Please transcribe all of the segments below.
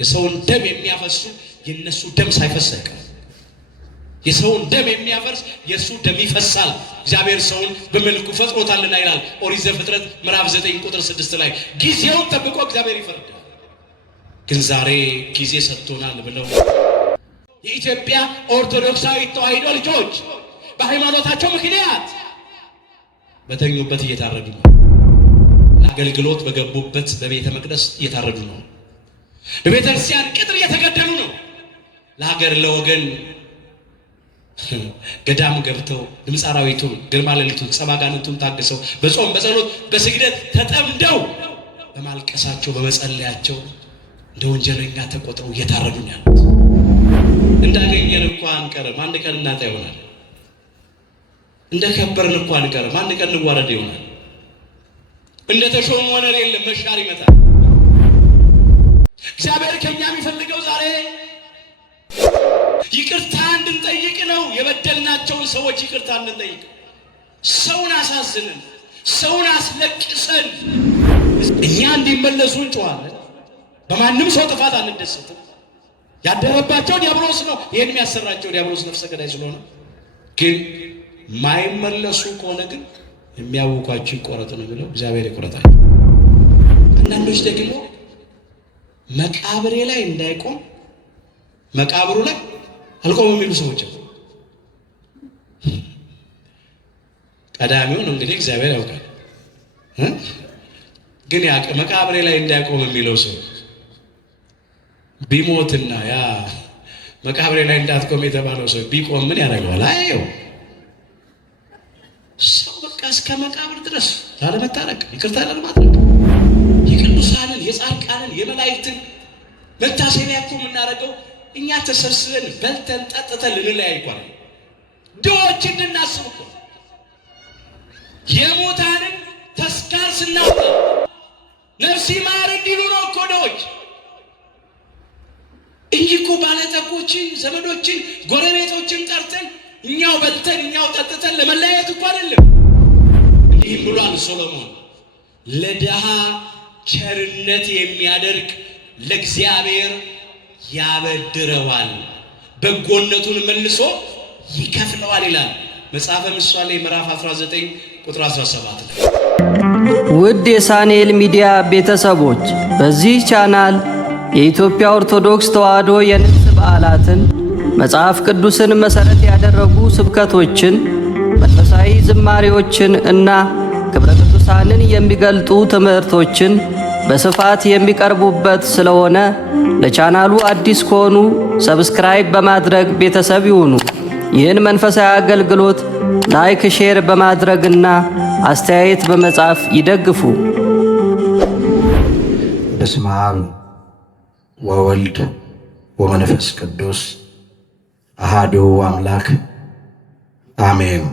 የሰውን ደም የሚያፈሱ የነሱ ደም ሳይፈስ አይቀርም። የሰውን ደም የሚያፈርስ የሱ ደም ይፈሳል። እግዚአብሔር ሰውን በመልኩ ፈጥሮታልና ይላል ኦሪት ዘፍጥረት ምዕራፍ 9 ቁጥር 6 ላይ ጊዜውን ጠብቆ እግዚአብሔር ይፈርዳል። ግን ዛሬ ጊዜ ሰጥቶናል ብለው የኢትዮጵያ ኦርቶዶክሳዊ ተዋሕዶ ልጆች በሃይማኖታቸው ምክንያት በተኙበት እየታረዱ ነው። አገልግሎት በገቡበት በቤተ መቅደስ እየታረዱ ነው። በቤተ ክርስቲያን ቅጥር እየተገደሉ ነው። ለሀገር ለወገን ገዳም ገብተው ድምፀ አራዊቱን ግርማ ሌሊቱን ሰባጋንቱን ታግሰው በጾም በጸሎት በስግደት ተጠምደው በማልቀሳቸው በመጸለያቸው እንደ ወንጀለኛ ተቆጥረው እየታረዱ ነው ያሉት። እንዳገኘን እንኳን አንቀርም፣ አንድ ቀን እናጣ ይሆናል። እንደ ከበርን እንኳን አንቀርም፣ አንድ ቀን እንዋረድ ይሆናል። እንደ ተሾሙ ሆነን የለም መሻር ይመጣል። እግዚአብሔር ከኛ የሚፈልገው ዛሬ ይቅርታ እንድንጠይቅ ነው። የበደልናቸውን ሰዎች ይቅርታ እንድንጠይቅ። ሰውን አሳዝነን ሰውን አስለቅሰን እኛ እንዲመለሱ እንጮኻለን። በማንም ሰው ጥፋት አንደሰትም። ያደረባቸው ዲያብሎስ ነው። ይሄን የሚያሰራቸው ዲያብሎስ ነፍሰ ገዳይ ስለሆነ ግን ማይመለሱ ከሆነ ግን የሚያውቋቸው ይቆረጡ ነው ብለው እግዚአብሔር ይቆረጣቸው። አንዳንዶች ደግሞ መቃብሬ ላይ እንዳይቆም መቃብሩ ላይ አልቆም የሚሉ ሰዎች አሉ። ቀዳሚውን እንግዲህ እግዚአብሔር ያውቃል። ግን ያ መቃብሬ ላይ እንዳይቆም የሚለው ሰው ቢሞትና ያ መቃብሬ ላይ እንዳትቆም የተባለው ሰው ቢቆም ምን ያደርገዋል? አየው ሰው በቃ እስከ መቃብር ድረስ ላለመታረቅ ይቅርታ ላለማድረግ የቅዱሳንን የጻድቃንን የመላእክትን መታሰቢያ እኮ የምናደርገው እኛ ተሰብስበን በልተን ጠጥተን ልንለያይ እንኳን ድሆች እንድናስብ እኮ የሞታንን ተስካር ስናወጣ ነፍስ ይማር እንዲሉ ነው እኮ ድሆች እንጂ እኮ ባለጠጎችን ዘመዶችን ጎረቤቶችን ጠርተን እኛው በልተን እኛው ጠጥተን ለመለያየት እኮ አይደለም። እንዲህም ብሏል ሶሎሞን፣ ለድሃ ቸርነት የሚያደርግ ለእግዚአብሔር ያበድረዋል፣ በጎነቱን መልሶ ይከፍለዋል ይላል መጽሐፈ ምሳሌ ምዕራፍ 19 ቁጥር 17 ላይ። ውድ የሳኔል ሚዲያ ቤተሰቦች በዚህ ቻናል የኢትዮጵያ ኦርቶዶክስ ተዋሕዶ የንግስ በዓላትን፣ መጽሐፍ ቅዱስን መሠረት ያደረጉ ስብከቶችን፣ መንፈሳዊ ዝማሬዎችን እና ክብረ ቅዱሳንን የሚገልጡ ትምህርቶችን በስፋት የሚቀርቡበት ስለሆነ ለቻናሉ አዲስ ከሆኑ ሰብስክራይብ በማድረግ ቤተሰብ ይሁኑ። ይህን መንፈሳዊ አገልግሎት ላይክ፣ ሼር በማድረግና አስተያየት በመጻፍ ይደግፉ። በስመ አብ ወወልድ ወመንፈስ ቅዱስ አሐዱ አምላክ አሜን።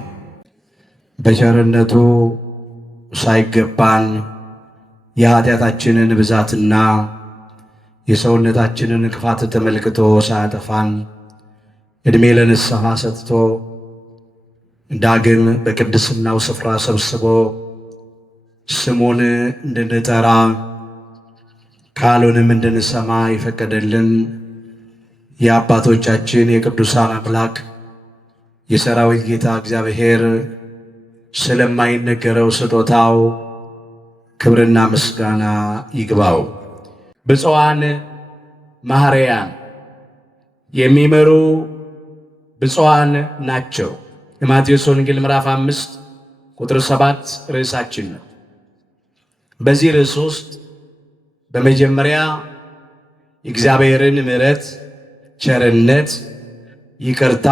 በቸርነቱ ሳይገባን የኃጢአታችንን ብዛትና የሰውነታችንን ክፋት ተመልክቶ ሳያጠፋን ዕድሜ ለንስሐ ሰጥቶ ዳግም በቅድስናው ስፍራ ሰብስቦ ስሙን እንድንጠራ ቃሉንም እንድንሰማ የፈቀደልን የአባቶቻችን የቅዱሳን አምላክ የሰራዊት ጌታ እግዚአብሔር ስለማይነገረው ስጦታው ክብርና ምስጋና ይግባው። ብፁዓን መሐረያን የሚመሩ ብፁዓን ናቸው። የማቴዎስ ወንጌል ምዕራፍ 5 ቁጥር 7 ርዕሳችን ነው። በዚህ ርዕስ ውስጥ በመጀመሪያ የእግዚአብሔርን ምሕረት፣ ቸርነት፣ ይቅርታ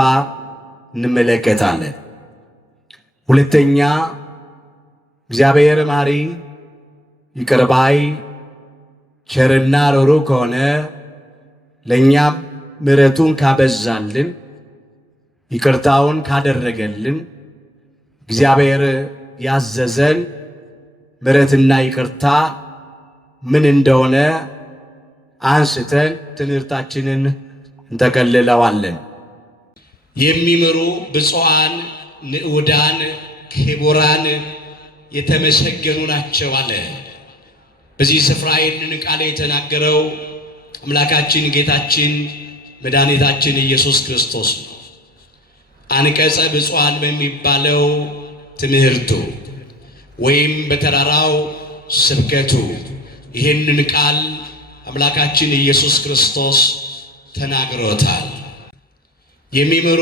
እንመለከታለን። ሁለተኛ እግዚአብሔር መሐሪ፣ ይቅር ባይ፣ ቸርና ሩሩ ከሆነ ለእኛም ምሕረቱን ካበዛልን ይቅርታውን ካደረገልን እግዚአብሔር ያዘዘን ምሕረትና ይቅርታ ምን እንደሆነ አንስተን ትምህርታችንን እንጠቀልለዋለን። የሚምሩ ብፁዓን ንዑዳን ክቡራን የተመሰገኑ ናቸው አለ። በዚህ ስፍራ ይህንን ቃል የተናገረው አምላካችን ጌታችን መድኃኒታችን ኢየሱስ ክርስቶስ ነው። አንቀጸ ብፁዓን በሚባለው ትምህርቱ ወይም በተራራው ስብከቱ ይህንን ቃል አምላካችን ኢየሱስ ክርስቶስ ተናግሮታል። የሚምሩ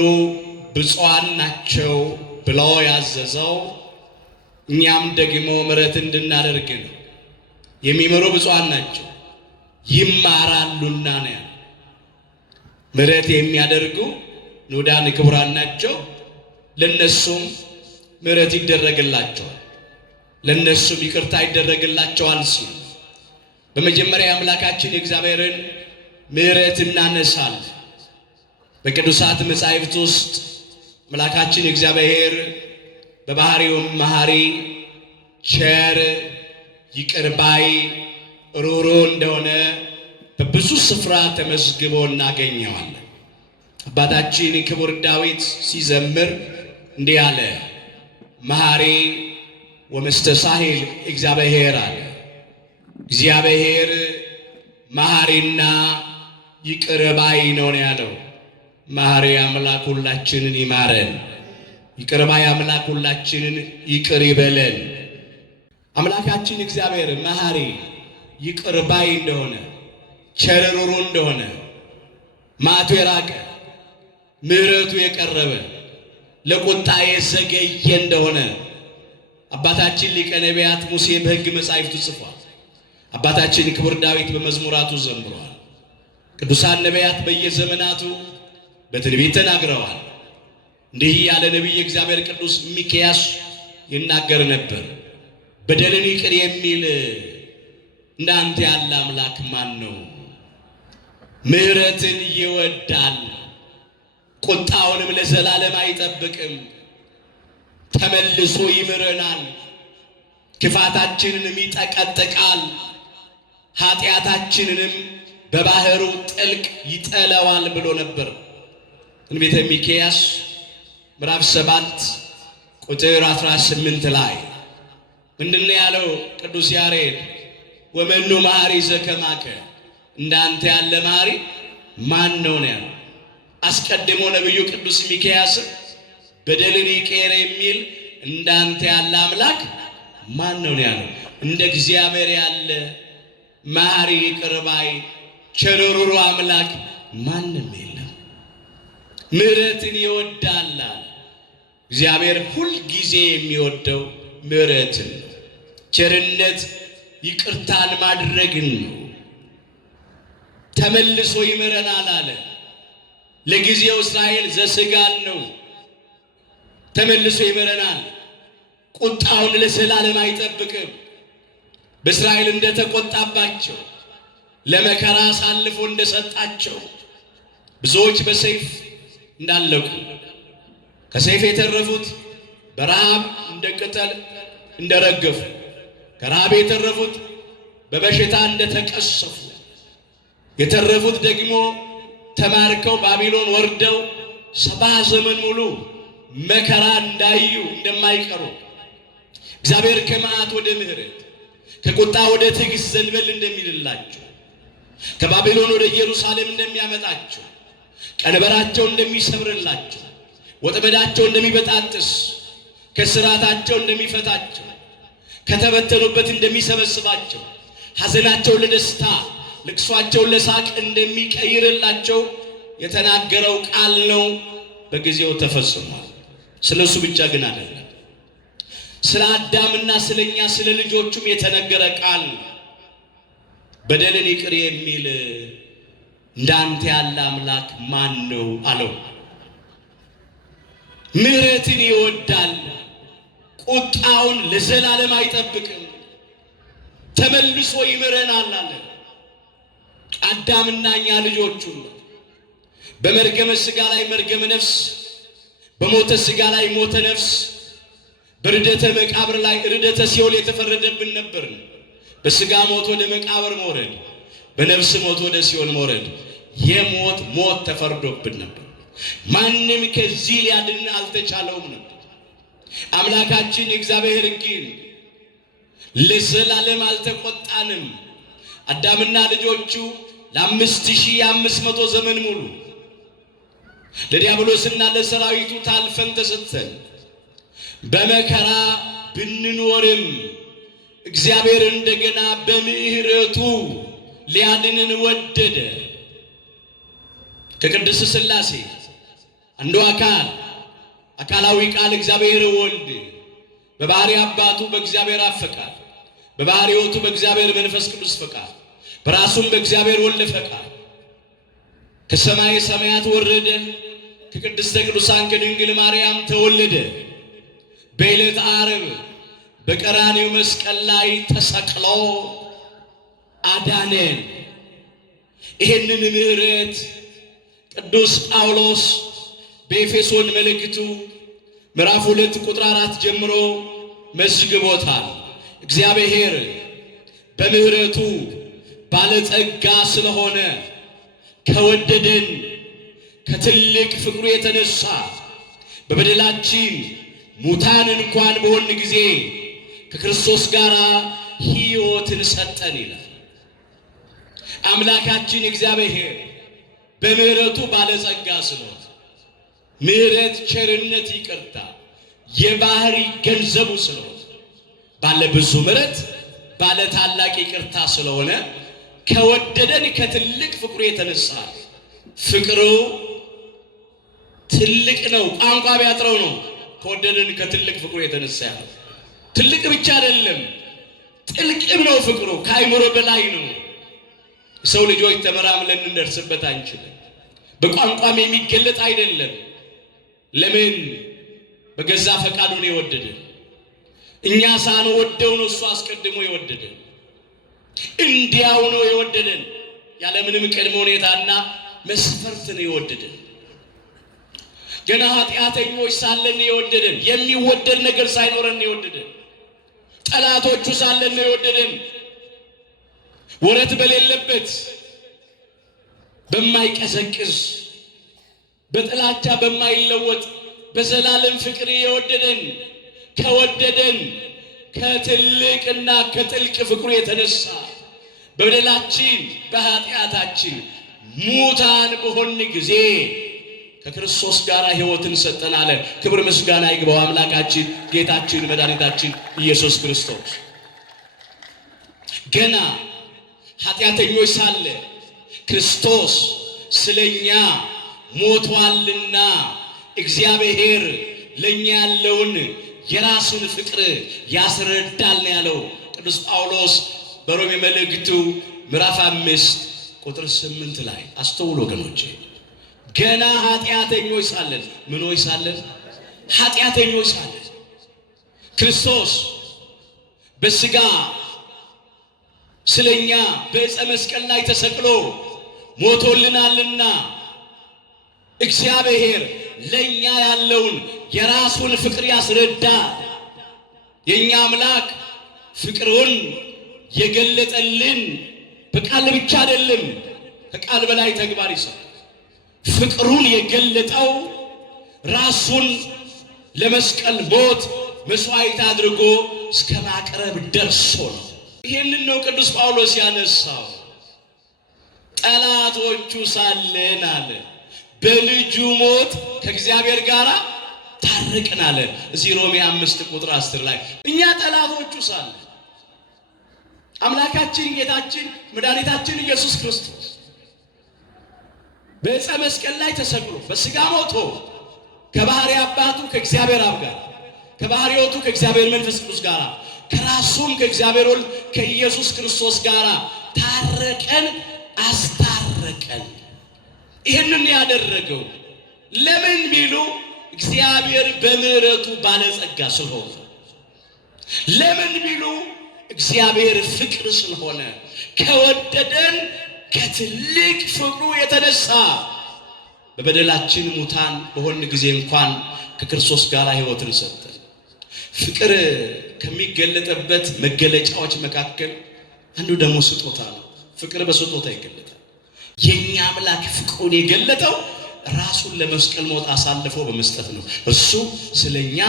ብፁዓን ናቸው ብሎ ያዘዘው እኛም ደግሞ ምሕረት እንድናደርግ ነው። የሚምሩ ብፁዓን ናቸው ይማራሉና ነው። ምሕረት የሚያደርጉ ንዑዳን ክቡራን ናቸው፣ ለነሱም ምሕረት ይደረግላቸዋል፣ ለነሱም ይቅርታ ይደረግላቸዋል ሲል በመጀመሪያ አምላካችን እግዚአብሔርን ምሕረት እናነሳለን። በቅዱሳት መጻሕፍት ውስጥ አምላካችን እግዚአብሔር በባህሪውም መሐሪ፣ ቸር፣ ይቅር ባይ፣ ሩህሩህ እንደሆነ በብዙ ስፍራ ተመዝግቦ እናገኘዋለን። አባታችን ክቡር ዳዊት ሲዘምር እንዲህ አለ፣ መሐሪ ወመስተሳሂል እግዚአብሔር አለ። እግዚአብሔር መሐሪና ይቅር ባይ ነው ያለው። መሐሪ አምላክ ሁላችንን ይማረን፣ ይቅር ባይ አምላክ ሁላችንን ይቅር ይበለን። አምላካችን እግዚአብሔር መሐሪ ይቅር ባይ እንደሆነ፣ ቸር ሩህሩህ እንደሆነ፣ መዓቱ የራቀ ምሕረቱ የቀረበ ለቁጣ የዘገየ እንደሆነ አባታችን ሊቀ ነቢያት ሙሴ በሕግ መጻሕፍቱ ጽፏል። አባታችን ክቡር ዳዊት በመዝሙራቱ ዘምሯል። ቅዱሳን ነቢያት በየዘመናቱ በትንቢት ተናግረዋል። እንዲህ ያለ ነቢይ እግዚአብሔር ቅዱስ ሚክያስ ይናገር ነበር፣ በደልን ይቅር የሚል እንዳንተ ያለ አምላክ ማን ነው? ምሕረትን ይወዳል፣ ቁጣውንም ለዘላለም አይጠብቅም፣ ተመልሶ ይምረናል፣ ክፋታችንንም ይጠቀጥቃል፣ ኃጢአታችንንም በባህሩ ጥልቅ ይጠለዋል ብሎ ነበር። ትንቢተ ሚክያስ ምዕራፍ 7 ቁጥር 18 ላይ ምንድን ነው ያለው ቅዱስ ያሬድ? ወመኑ መሐሪ ዘከማከ፣ እንዳንተ ያለ መሐሪ ማን ነው ያለው። አስቀድሞ ነቢዩ ቅዱስ ሚክያስ በደልን ይቅር የሚል እንዳንተ ያለ አምላክ ማን ነው ያለው። እንደ እግዚአብሔር ያለ መሐሪ ይቅር ባይ ቸር ሩህሩህ አምላክ ማንም የለም። ምሕረትን ይወዳል። እግዚአብሔር ሁል ጊዜ የሚወደው ምሕረትን፣ ቸርነት፣ ይቅርታን ማድረግን ነው። ተመልሶ ይምረናል አለ። ለጊዜው እስራኤል ዘሥጋን ነው፣ ተመልሶ ይምረናል። ቁጣውን ለዘላለም አይጠብቅም። በእስራኤል እንደተቆጣባቸው ለመከራ አሳልፎ እንደሰጣቸው ብዙዎች በሰይፍ እንዳለቁ፣ ከሰይፍ የተረፉት በረሃብ እንደ ቅጠል እንደረገፉ፣ ከረሃብ የተረፉት በበሽታ እንደተቀሰፉ፣ የተረፉት ደግሞ ተማርከው ባቢሎን ወርደው 70 ዘመን ሙሉ መከራ እንዳዩ እንደማይቀሩ እግዚአብሔር ከመዓት ወደ ምሕረት ከቁጣ ወደ ትዕግሥት ዘንበል እንደሚልላቸው ከባቢሎን ወደ ኢየሩሳሌም እንደሚያመጣቸው ቀንበራቸው እንደሚሰብርላቸው ወጥመዳቸው እንደሚበጣጥስ ከስራታቸው እንደሚፈታቸው ከተበተኑበት እንደሚሰበስባቸው ሐዘናቸው ለደስታ ልቅሷቸውን ለሳቅ እንደሚቀይርላቸው የተናገረው ቃል ነው። በጊዜው ተፈጽሟል። ስለሱ ብቻ ግን አይደለም፣ ስለ አዳምና ስለኛ ስለ ልጆቹም የተነገረ ቃል ነው። በደልን ይቅር የሚል እንዳንተ ያለ አምላክ ማን ነው አለው። ምሕረትን ይወዳል፣ ቁጣውን ለዘላለም አይጠብቅም፣ ተመልሶ ይምረናል አለ። አዳምና እኛ ልጆቹ በመርገመ ሥጋ ላይ መርገመ ነፍስ፣ በሞተ ሥጋ ላይ ሞተ ነፍስ፣ በርደተ መቃብር ላይ ርደተ ሲኦል የተፈረደብን ነበር። በሥጋ ሞት ወደ መቃብር መውረድ፣ በነፍስ ሞት ወደ ሲኦል መውረድ፣ የሞት ሞት ተፈርዶብን ነበር። ማንም ከዚህ ሊያድን አልተቻለውም ነበር። አምላካችን እግዚአብሔር ግን ለዘላለም አልተቆጣንም። አዳምና ልጆቹ ለ5500 ዘመን ሙሉ ለዲያብሎስና ለሰራዊቱ ታልፈን ተሰጥተን በመከራ ብንኖርም እግዚአብሔር እንደገና በምህረቱ ሊያድነን ወደደ። ከቅድስት ሥላሴ አንዱ አካላዊ ቃል እግዚአብሔር ወልድ በባህሪ አባቱ በእግዚአብሔር አብ ፈቃድ፣ በባህሪ ሕይወቱ በእግዚአብሔር መንፈስ ቅዱስ ፈቃድ፣ በራሱም በእግዚአብሔር ወልድ ፈቃድ ከሰማይ ሰማያት ወረደ። ከቅድስተ ቅዱሳን ከድንግል ማርያም ተወለደ። በዕለተ ዓርብ በቀራንዮ መስቀል ላይ ተሰቅሎ አዳነን። ይህንን ምሕረት ቅዱስ ጳውሎስ በኤፌሶን መልእክቱ ምዕራፍ 2 ቁጥር 4 ጀምሮ መዝግቦታል። እግዚአብሔር በምሕረቱ ባለጸጋ ስለሆነ ከወደደን ከትልቅ ፍቅሩ የተነሳ በበደላችን ሙታን እንኳን በሆን ጊዜ ከክርስቶስ ጋር ሕይወትን ሰጠን ይላል። አምላካችን እግዚአብሔር በምሕረቱ ባለጸጋ ስለሆነ ምሕረት፣ ቸርነት፣ ይቅርታ የባህሪ ገንዘቡ ስለሆነ ባለ ብዙ ምሕረት ባለ ታላቅ ይቅርታ ስለሆነ ከወደደን ከትልቅ ፍቅሩ የተነሳ ፍቅሩ ትልቅ ነው። ቋንቋ ቢያጥረው ነው ከወደደን ከትልቅ ፍቅሩ የተነሳ ያለው። ትልቅ ብቻ አይደለም ጥልቅም ነው ፍቅሩ፣ ከአይምሮ በላይ ነው። ሰው ልጆች ተመራምለን እንደርስበት አንችልም። በቋንቋም የሚገለጥ አይደለም። ለምን? በገዛ ፈቃዱ ነው የወደደን። እኛ ሳንወደው ነው እሱ አስቀድሞ የወደደን። እንዲያው ነው የወደደን። ያለምንም ቅድመ ሁኔታና መስፈርት ነው የወደደን። ገና ኃጢአተኞች ሳለን ነው የወደደን። የሚወደድ ነገር ሳይኖረን ነው የወደደን። ጠላቶቹ ሳለን ነው የወደደን። ወረት በሌለበት በማይቀዘቅዝ በጥላቻ በማይለወጥ በዘላለም ፍቅር የወደደን። ከወደደን ከትልቅና ከጥልቅ ፍቅሩ የተነሳ በበደላችን በኃጢአታችን ሙታን በሆን ጊዜ ከክርስቶስ ጋር ሕይወትን ሰጠን አለ። ክብር ምስጋና ይግባው አምላካችን ጌታችን መድኃኒታችን ኢየሱስ ክርስቶስ። ገና ኃጢአተኞች ሳለ ክርስቶስ ስለኛ ሞቷልና እግዚአብሔር ለኛ ያለውን የራሱን ፍቅር ያስረዳል ነው ያለው ቅዱስ ጳውሎስ በሮሜ መልእክቱ ምዕራፍ 5 ቁጥር 8 ላይ። አስተውሉ ወገኖቼ፣ ገና ኃጢአተኞች ሳለን ምኖች ሳለን ኃጢአተኞች ሳለን ክርስቶስ በሥጋ ስለኛ በዕፀ መስቀል ላይ ተሰቅሎ ሞቶልናልና እግዚአብሔር ለኛ ያለውን የራሱን ፍቅር ያስረዳ። የኛ አምላክ ፍቅሩን የገለጠልን በቃል ብቻ አይደለም፣ ከቃል በላይ ተግባር ይሰራል። ፍቅሩን የገለጠው ራሱን ለመስቀል ሞት መስዋዕት አድርጎ እስከ ማቅረብ ደርሶ ነው። ይህንን ነው ቅዱስ ጳውሎስ ያነሳው። ጠላቶቹ ሳለን አለ በልጁ ሞት ከእግዚአብሔር ጋር ታረቅን አለ። እዚህ ሮሜ 5 ቁጥር 10 ላይ እኛ ጠላቶቹ ሳለን አምላካችን ጌታችን መድኃኒታችን ኢየሱስ ክርስቶስ በዕፀ መስቀል ላይ ተሰቅሎ በሥጋ ሞቶ ከባህሪ አባቱ ከእግዚአብሔር አብ ጋር ከባህሪ ሕይወቱ ከእግዚአብሔር መንፈስ ቅዱስ ጋር ከራሱም ከእግዚአብሔር ወልድ ከኢየሱስ ክርስቶስ ጋር ታረቀን፣ አስታረቀን። ይህንን ያደረገው ለምን ቢሉ እግዚአብሔር በምሕረቱ ባለጸጋ ስለሆነ፣ ለምን ቢሉ እግዚአብሔር ፍቅር ስለሆነ፣ ከወደደን ከትልቅ ፍቅሩ የተነሳ በበደላችን ሙታን በሆን ጊዜ እንኳን ከክርስቶስ ጋር ሕይወትን ሰጠን። ፍቅር ከሚገለጥበት መገለጫዎች መካከል አንዱ ደግሞ ስጦታ ነው። ፍቅር በስጦታ ይገለጣል። የኛ አምላክ ፍቅሩን የገለጠው ራሱን ለመስቀል ሞት አሳልፎ በመስጠት ነው። እሱ ስለኛ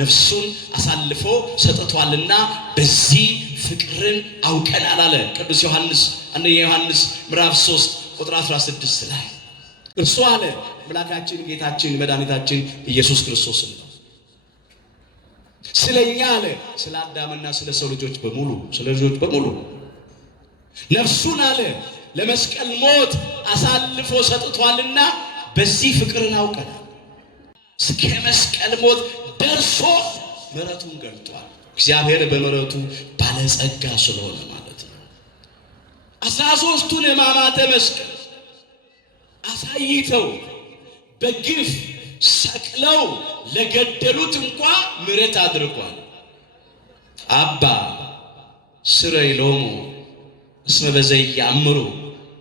ነፍሱን አሳልፎ ሰጥቷልና በዚህ ፍቅርን አውቀናል አለ ቅዱስ ዮሐንስ አንደኛ ዮሐንስ ምዕራፍ 3 ቁጥር 16 ላይ እርሱ አለ አምላካችን ጌታችን መድኃኒታችን ኢየሱስ ክርስቶስ ነው ስለኛ አለ ስለ አዳምና ስለ ሰው ልጆች በሙሉ ስለ ልጆች በሙሉ ነፍሱን አለ ለመስቀል ሞት አሳልፎ ሰጥቷልና በዚህ ፍቅርን አውቀናል። እስከ መስቀል ሞት ደርሶ ምሕረቱን ገልጧል። እግዚአብሔር በምሕረቱ ባለጸጋ ስለሆነ ማለት ነው። 13ቱን ሕማማተ መስቀል አሳይተው በግፍ ሰቅለው ለገደሉት እንኳን ምሕረት አድርጓል። አባ ስረይ ሎሙ እስመ በዘኢየአምሩ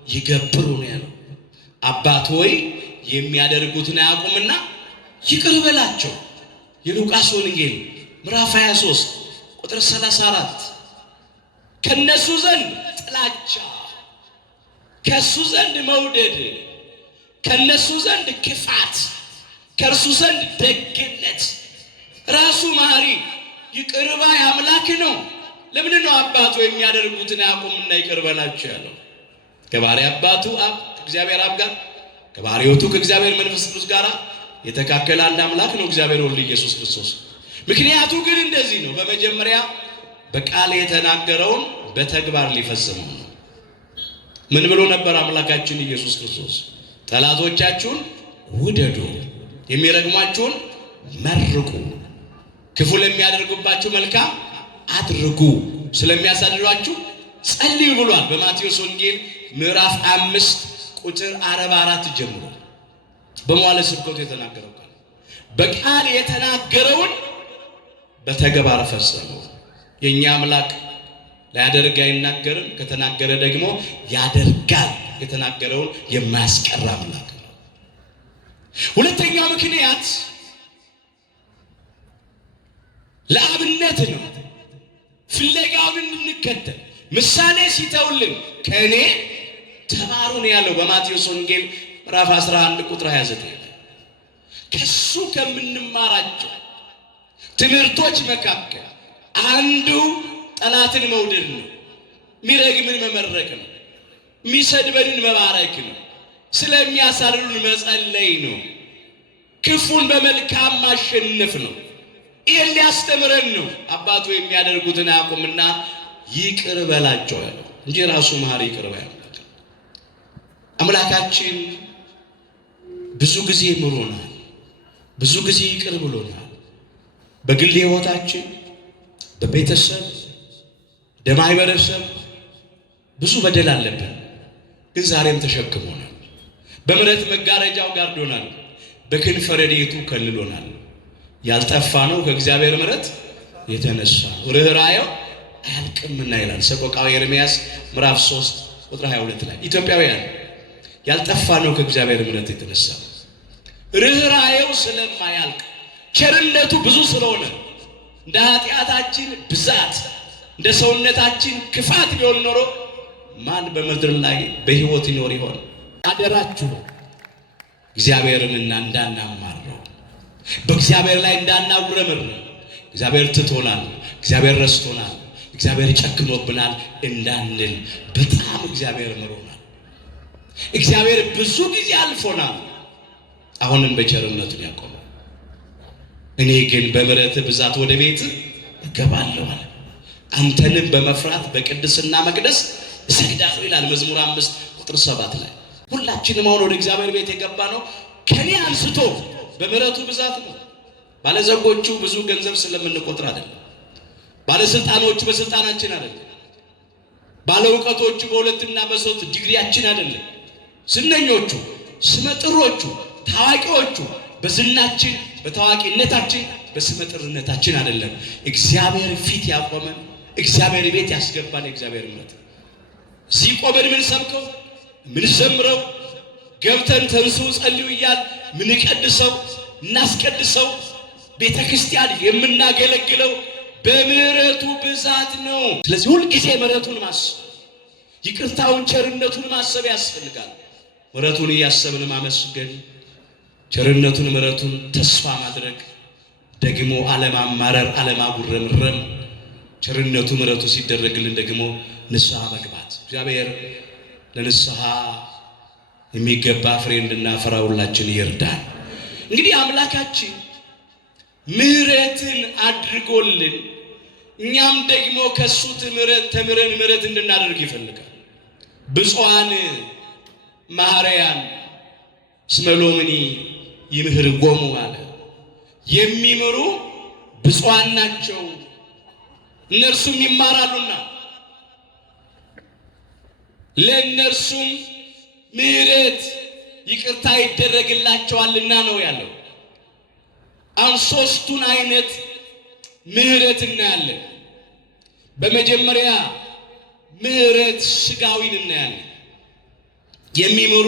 ይገብሩ ነው ያለው። አባት ሆይ የሚያደርጉትን አያውቁምና ይቅር በላቸው። የሉቃስ ወንጌል ምዕራፍ 23 ቁጥር 34 ከነሱ ዘንድ ጥላቻ፣ ከሱ ዘንድ መውደድ፣ ከነሱ ዘንድ ክፋት፣ ከእርሱ ዘንድ ደግነት፣ ራሱ መሐሪ ይቅር ባይ አምላክ ነው። ለምን ነው አባቱ የሚያደርጉትን አያውቁምና ይቅር በላቸው ያለው? ከባህሪ አባቱ አብ ከእግዚአብሔር አብ ጋር ከባህሪ ሕይወቱ ከእግዚአብሔር መንፈስ ቅዱስ ጋር የተካከለ አንድ አምላክ ነው እግዚአብሔር ወልድ ኢየሱስ ክርስቶስ። ምክንያቱ ግን እንደዚህ ነው። በመጀመሪያ በቃል የተናገረውን በተግባር ሊፈጽመው ነው። ምን ብሎ ነበር አምላካችን ኢየሱስ ክርስቶስ? ጠላቶቻችሁን ውደዱ፣ የሚረግሟችሁን መርቁ፣ ክፉ ለሚያደርጉባችሁ መልካም አድርጉ፣ ስለሚያሳድዷችሁ ጸልዩ ብሏል። በማቴዎስ ወንጌል ምዕራፍ 5 ቁጥር 44 ጀምሮ በመዋዕለ ስብከቱ የተናገረው ቃል በቃል የተናገረውን በተግባር ፈጸመው። የኛ አምላክ ላያደርግ አይናገርም፣ ከተናገረ ደግሞ ያደርጋል። የተናገረውን የማያስቀር አምላክ ነው። ሁለተኛው ምክንያት ለአብነት ነው። ፍለጋውን እንድንከተል ምሳሌ ሲተውልን ከእኔ ተማሩ ነው ያለው በማቴዎስ ወንጌል ምዕራፍ 11 ቁጥር 29 ከሱ ከምንማራቸው ትምህርቶች መካከል አንዱ ጠላትን መውደድ ነው። ሚረግምን መመረቅ ነው። ሚሰድበንን መባረክ ነው። ስለሚያሳርሩን መጸለይ ነው። ክፉን በመልካም ማሸነፍ ነው። ይሄን ሊያስተምረን ነው። አባቱ የሚያደርጉትን አያውቁምና ይቅር በላቸው ያለው እንጂ ራሱ መሐሪ ይቅር ባይ አምላካችን ብዙ ጊዜ ምሮናል። ብዙ ጊዜ ይቅር ብሎናል። በግል ሕይወታችን፣ በቤተሰብ፣ በማህበረሰብ ብዙ በደል አለብን። ግን ዛሬም ተሸክሞናል። በምሕረት መጋረጃው ጋርዶናል። በክንፈ ረድኤቱ ከልሎናል። ያልጠፋ ነው ከእግዚአብሔር ምሕረት የተነሳ ርኅራኄው አያልቅምና ይላል ሰቆቃወ ኤርምያስ ምዕራፍ 3 ቁጥር 22 ላይ። ኢትዮጵያውያን ያልጠፋ ነው ከእግዚአብሔር ምሕረት የተነሳ ርኅራኄው ስለማያልቅ ቸርነቱ ብዙ ስለሆነ እንደ ኃጢአታችን ብዛት እንደ ሰውነታችን ክፋት ቢሆን ኖሮ ማን በምድር ላይ በሕይወት ይኖር ይሆን? አደራችሁ እግዚአብሔርን እንዳናማረው በእግዚአብሔር ላይ እንዳናጉረመርም። እግዚአብሔር ትቶናል፣ እግዚአብሔር ረስቶናል፣ እግዚአብሔር ጨክኖብናል እንዳንል በጣም እግዚአብሔር ምሮናል። እግዚአብሔር ብዙ ጊዜ አልፎናል። አሁንም በቸርነቱ ያቆማል። እኔ ግን በምሕረት ብዛት ወደ ቤት እገባለሁ አለ። አንተንም በመፍራት በቅድስና መቅደስ እሰግዳለሁ ይላል መዝሙር 5 ቁጥር 7 ላይ። ሁላችንም አሁን ወደ እግዚአብሔር ቤት የገባ ነው ከኔ አንስቶ በምሕረቱ ብዛት ነው። ባለጸጎቹ ብዙ ገንዘብ ስለምንቆጥር አይደለም። ባለስልጣኖቹ በስልጣናችን አይደለም። ባለእውቀቶቹ በሁለትና በሶስት ዲግሪያችን አይደለም። ዝነኞቹ፣ ስመጥሮቹ፣ ታዋቂዎቹ በዝናችን በታዋቂነታችን በስመጥርነታችን አይደለም። እግዚአብሔር ፊት ያቆመን እግዚአብሔር ቤት ያስገባን እግዚአብሔር ምሕረት እዚህ ቆመን ምን ሰብከው ምን ዘምረው ገብተን ተንሱ ጸልዩ እያል ምን ቀድሰው እናስቀድሰው ቤተ ክርስቲያን የምናገለግለው በምሕረቱ ብዛት ነው። ስለዚህ ሁል ጊዜ ምሕረቱን ማሰብ ይቅርታውን ቸርነቱን ማሰብ ያስፈልጋል። ምሕረቱን እያሰብን ማመስገን፣ ቸርነቱን ምሕረቱን ተስፋ ማድረግ፣ ደግሞ አለማማረር አለማጉረምረም፣ ቸርነቱ ምሕረቱ ሲደረግልን ደግሞ ንስሐ መግባት እግዚአብሔር ለንስሐ የሚገባ ፍሬ እንድናፈራ ሁላችን ይርዳል። እንግዲህ አምላካችን ምሕረትን አድርጎልን እኛም ደግሞ ከሱ ተምረን ምሕረት እንድናደርግ ይፈልጋል። ብፁዓን መሐረያን እስመ ሎምኒ ይምህርዎሙ አለ። የሚምሩ ብፁዓን ናቸው እነርሱም ይማራሉና ለእነርሱም ምሕረት ይቅርታ ይደረግላቸዋልና ነው ያለው። አሁን ሶስቱን አይነት ምሕረት እናያለን። በመጀመሪያ ምሕረት ሥጋዊን እናያለን። የሚምሩ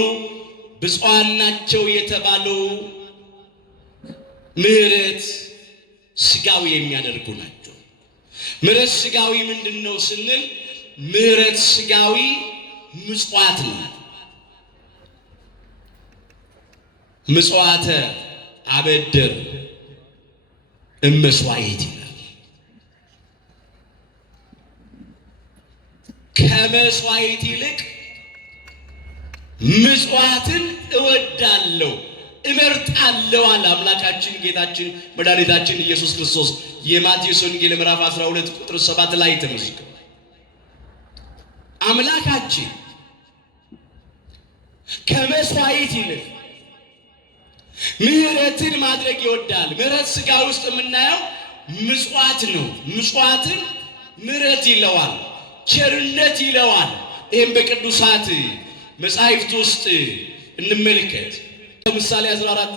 ብፁዓን ናቸው የተባለው ምሕረት ሥጋዊ የሚያደርጉ ናቸው። ምሕረት ሥጋዊ ምንድነው ስንል ምሕረት ሥጋዊ ምጽዋት ነው። ምጽዋተ አበድር እመስዋዕት ይላል። ከመስዋዕት ይልቅ ምጽዋትን እወዳለሁ እመርጣለሁ አለ አምላካችን ጌታችን መድኃኒታችን ኢየሱስ ክርስቶስ። የማቴዎስ ወንጌል ምዕራፍ 12 ቁጥር 7 ላይ ተመዝግቧል። አምላካችን ከመስዋዕት ይልቅ ምሕረትን ማድረግ ይወዳል። ምሕረት ሥጋ ውስጥ የምናየው ምጽዋት ነው። ምጽዋትን ምሕረት ይለዋል፣ ቸርነት ይለዋል። ይህም በቅዱሳት መጻሕፍት ውስጥ እንመልከት። ምሳሌ 14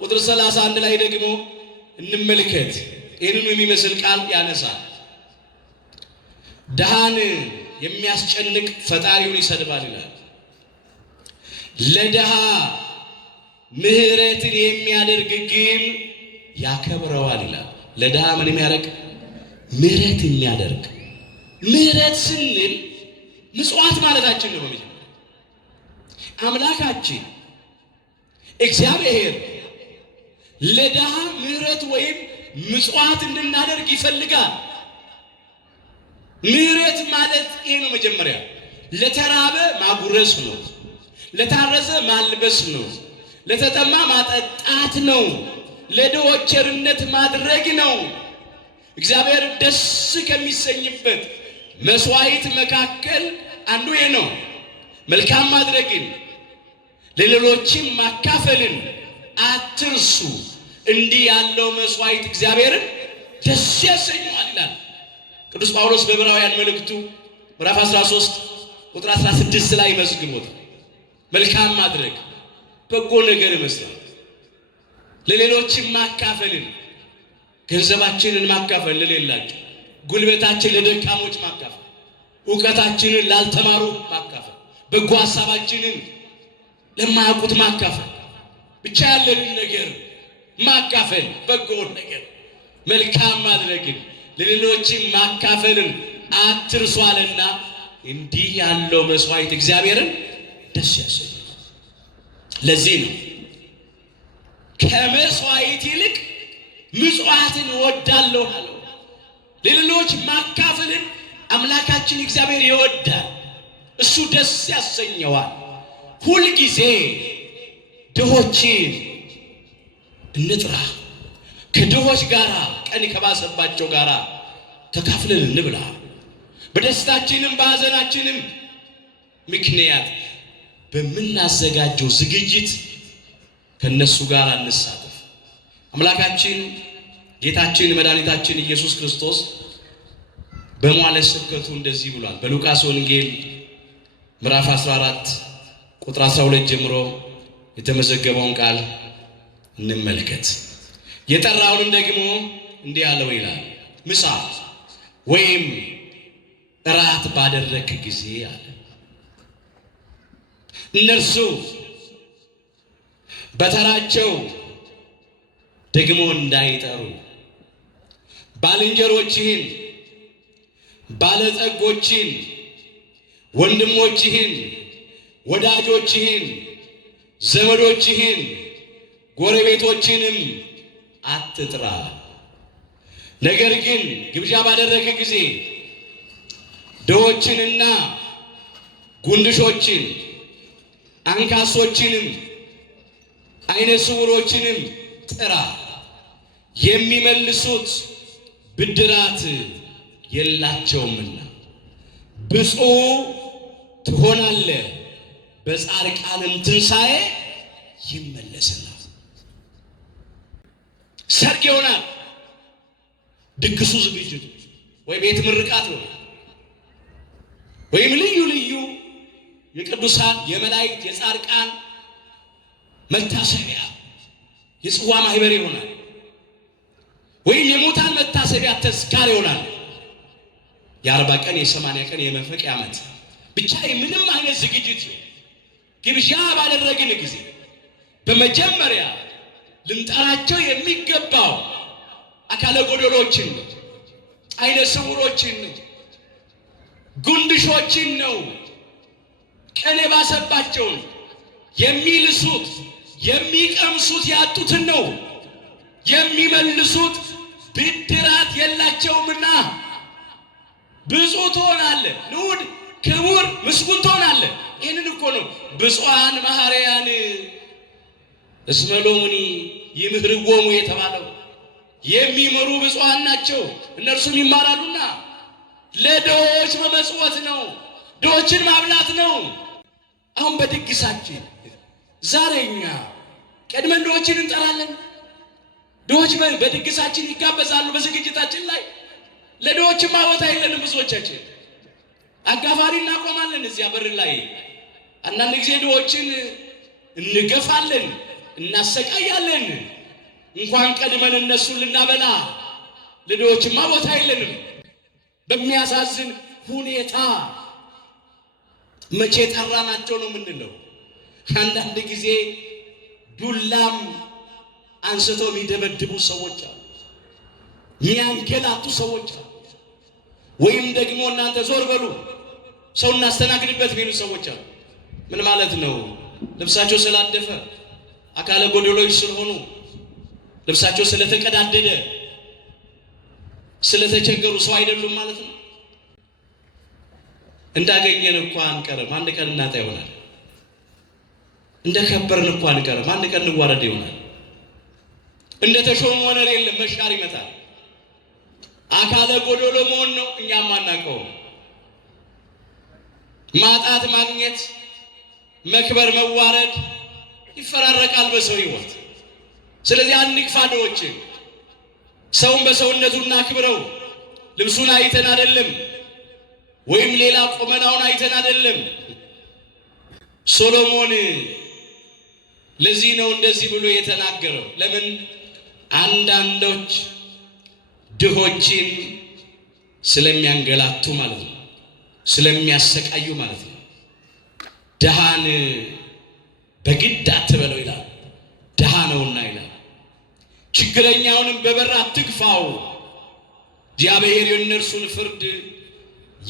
ቁጥር 31 ላይ ደግሞ እንመልከት። ይህንኑ የሚመስል ቃል ያነሳል። ድሃን የሚያስጨንቅ ፈጣሪውን ይሰድባል ይላል። ለድሃ ምሕረትን የሚያደርግ ግን ያከብረዋል ይላል። ለድሃ ምን የሚያደርግ? ምሕረት የሚያደርግ። ምሕረት ስንል ምጽዋት ማለታችን ነው። በመጀመሪያ አምላካችን እግዚአብሔር ለድሃ ምሕረት ወይም ምጽዋት እንድናደርግ ይፈልጋል። ምሕረት ማለት ይሄ ነው። መጀመሪያ ለተራበ ማጉረስ ነው፣ ለታረዘ ማልበስ ነው፣ ለተጠማ ማጠጣት ነው፣ ለድሆች ቸርነት ማድረግ ነው። እግዚአብሔር ደስ ከሚሰኝበት መስዋዕት መካከል አንዱ ይሄ ነው። መልካም ማድረግን ለሌሎችም ማካፈልን አትርሱ። እንዲህ ያለው መስዋዕት እግዚአብሔርን ደስ ያሰኘዋል ይላል ቅዱስ ጳውሎስ በዕብራውያን መልእክቱ ምዕራፍ 13 ቁጥር 16 ላይ መዝግቦት። መልካም ማድረግ፣ በጎ ነገር መስራት፣ ለሌሎችም ማካፈልን፣ ገንዘባችንን ማካፈል ለሌላቸው፣ ጉልበታችን ለደካሞች ማካፈል፣ ዕውቀታችንን ላልተማሩ ማካፈል፣ በጎ ሐሳባችንን ለማያውቁት ማካፈል፣ ብቻ ያለንን ነገር ማካፈል፣ በጎውን ነገር መልካም ማድረግን ለሌሎችም ማካፈልን አትርሷልና እንዲህ ያለው መስዋዕት እግዚአብሔርን ደስ ያሰኛል። ለዚህ ነው ከመስዋዕት ይልቅ ምጽዋትን እወዳለሁ አለው። ለሌሎች ማካፈልን አምላካችን እግዚአብሔር ይወዳል፣ እሱ ደስ ያሰኘዋል። ሁልጊዜ ድሆችን እንጥራ፣ ከድሆች ጋር ቀን ከባሰባቸው ጋር ተካፍለን እንብላ። በደስታችንም በሐዘናችንም ምክንያት በምናዘጋጀው ዝግጅት ከነሱ ጋር እንሳተፍ። አምላካችን ጌታችን መድኃኒታችን ኢየሱስ ክርስቶስ በመዋዕለ ስብከቱ እንደዚህ ብሏል። በሉቃስ ወንጌል ምዕራፍ 14 ቁጥር 12 ጀምሮ የተመዘገበውን ቃል እንመልከት። የጠራውንም ደግሞ እንዲህ አለው ይላል። ምሳ ወይም እራት ባደረክ ጊዜ አለ። እነርሱ በተራቸው ደግሞ እንዳይጠሩ ባልንጀሮችህን፣ ባለጸጎችን፣ ወንድሞችህን፣ ወዳጆችህን፣ ዘመዶችህን፣ ጎረቤቶችንም አትጥራ። ነገር ግን ግብዣ ባደረገ ጊዜ ድሆችንና ጉንድሾችን፣ አንካሶችንም አይነ ስውሮችንም ጥራ፣ የሚመልሱት ብድራት የላቸውምና ብፁዕ ትሆናለህ፣ በጻድቃንም ትንሣኤ ይመለስላል። ሰርግ ይሆናል፣ ድግሱ ዝግጅቱ ወይ ቤት ምርቃት ነው፣ ወይም ልዩ ልዩ የቅዱሳን የመላእክት የጻድቃን መታሰቢያ የጽዋ ማህበር ይሆናል፣ ወይም የሙታን መታሰቢያ ተዝካር ይሆናል። የ40 ቀን የ80 ቀን የመንፈቅ ዓመት ብቻ ምንም አይነት ዝግጅት ግብዣ ባደረግን ጊዜ በመጀመሪያ ልንጠራቸው የሚገባው አካለ ጎደሎችን ነው፣ አይነ ስውሮችን ነው፣ ጉንድሾችን ነው፣ ቀን የባሰባቸውን የሚልሱት የሚቀምሱት ያጡትን ነው። የሚመልሱት ብድራት የላቸውምና ብፁዕ ትሆናለህ፣ ንዑድ ክቡር ምስጉን ትሆናለህ። ይህንን እኮ ነው ብፁዓን መሐረያን እስመ ሎሙኒ ይምህርዎሙ የተባለው። የሚምሩ ብፁዓን ናቸው እነርሱም ይማራሉና። ለድሆች መመጽወት ነው፣ ድሆችን ማብላት ነው። አሁን በድግሳችን ዛሬኛ ቀድመን ድሆችን እንጠራለን። ድሆች በድግሳችን ይጋበዛሉ። በዝግጅታችን ላይ ለድሆችማ ቦታ የለንም። ብዙዎቻችን አጋፋሪ እናቆማለን እዚያ በር ላይ። አንዳንድ ጊዜ ድሆችን እንገፋለን፣ እናሰቃያለን። እንኳን ቀድመን እነሱን ልናበላ ለድሆችማ ቦታ የለንም። በሚያሳዝን ሁኔታ መቼ ጠራናቸው ነው የምንለው። አንዳንድ ጊዜ ዱላም አንስተው የሚደበድቡ ሰዎች አሉ፣ የሚያንገላቱ ሰዎች አሉ። ወይም ደግሞ እናንተ ዞር በሉ ሰው እናስተናግድበት የሚሉ ሰዎች አሉ። ምን ማለት ነው? ልብሳቸው ስላደፈ፣ አካለ ጎደሎች ስለሆኑ፣ ልብሳቸው ስለተቀዳደደ፣ ስለተቸገሩ ሰው አይደሉም ማለት ነው። እንዳገኘን እኮ አንቀርም፣ አንድ ቀን እናጣ ይሆናል። እንደከበርን እኮ አንቀርም፣ አንድ ቀን እንዋረድ ይሆናል። እንደ ተሾመ ወነር የለም፣ መሻር ይመጣል። አካለ ጎደሎ መሆን ነው እኛም አናውቀው። ማጣት፣ ማግኘት፣ መክበር፣ መዋረድ ይፈራረቃል በሰው ሕይወት። ስለዚህ አንግፋ ድሆችን። ሰውን በሰውነቱ እናክብረው። ልብሱን አይተን አይደለም፣ ወይም ሌላ ቁመናውን አይተን አይደለም። ሶሎሞን ለዚህ ነው እንደዚህ ብሎ የተናገረው። ለምን? አንዳንዶች ድሆችን ስለሚያንገላቱ ማለት ነው፣ ስለሚያሰቃዩ ማለት ነው። ድሃን በግድ አትበለው ይላል፣ ድሃ ነውና ይላል። ችግረኛውንም በበር አትግፋው፣ እግዚአብሔር የእነርሱን ፍርድ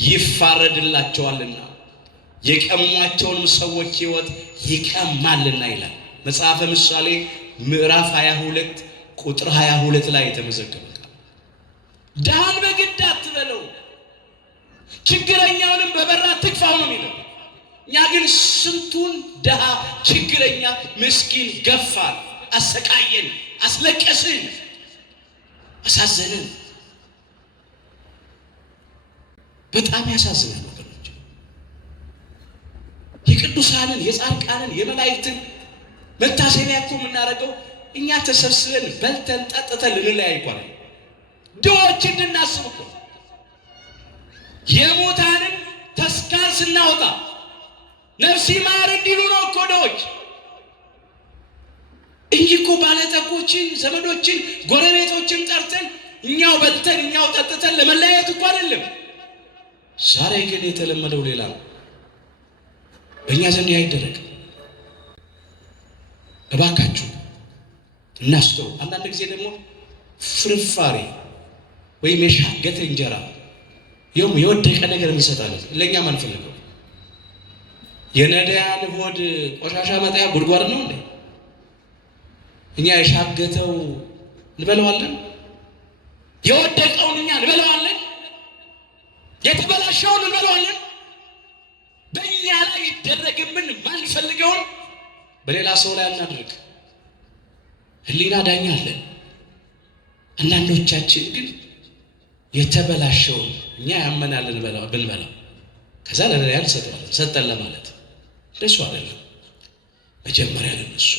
ይፋረድላቸዋልና የቀሟቸውንም ሰዎች ሕይወት ይቀማልና ይላል መጽሐፈ ምሳሌ ምዕራፍ 22 ቁጥር 22 ላይ የተመዘገበ። ድሃን በግድ አትበለው፣ ችግረኛውንም በበር አትግፋው ነው የሚለው። እኛ ግን ስንቱን ድሃ ችግረኛ ምስኪን ገፋን፣ አሰቃየን፣ አስለቀስን፣ አሳዘንን። በጣም ያሳዝናል ወገኖች። የቅዱሳንን የጻድቃንን የመላእክትን መታሰቢያ እኮ የምናደርገው እኛ ተሰብስበን በልተን ጠጥተን ልንለያይ እኮ ነው። ድሆች እንድናስብ እኮ የሙታንን ተስካር ስናወጣ ነፍስ ይማር እንዲሉ ነው እኮ ድሆች እንጂ እኮ ባለጠጎችን፣ ዘመዶችን፣ ጎረቤቶችን ጠርተን እኛው በልተን እኛው ጠጥተን ለመለያየት እኮ አይደለም። ዛሬ ግን የተለመደው ሌላ ነው። በእኛ ዘንድ አይደረግ። እባካችሁ እናስተው። አንዳንድ ጊዜ ደግሞ ፍርፋሪ ወይም የሻገተ እንጀራ የወደቀ ነገር እንሰጣለን። ለእኛም አንፈልገው። የነዳያን ሆድ ቆሻሻ መጣያ ጉድጓድ ነው እንዴ? እኛ የሻገተው እንበለዋለን፣ የወደቀውን እኛ እንበለዋለን፣ የተበላሸውን እንበለዋለን። በእኛ ላይ ይደረግብን ማንፈልገውን በሌላ ሰው ላይ አናድርግ። ህሊና ዳኛ አለን። አንዳንዶቻችን ግን የተበላሸውን እኛ ያመናልን ብንበላው ከዛ ለሌላ እንሰጠዋለን። ሰጠን ለማለት እንደሱ አይደለም። መጀመሪያ ለነሱ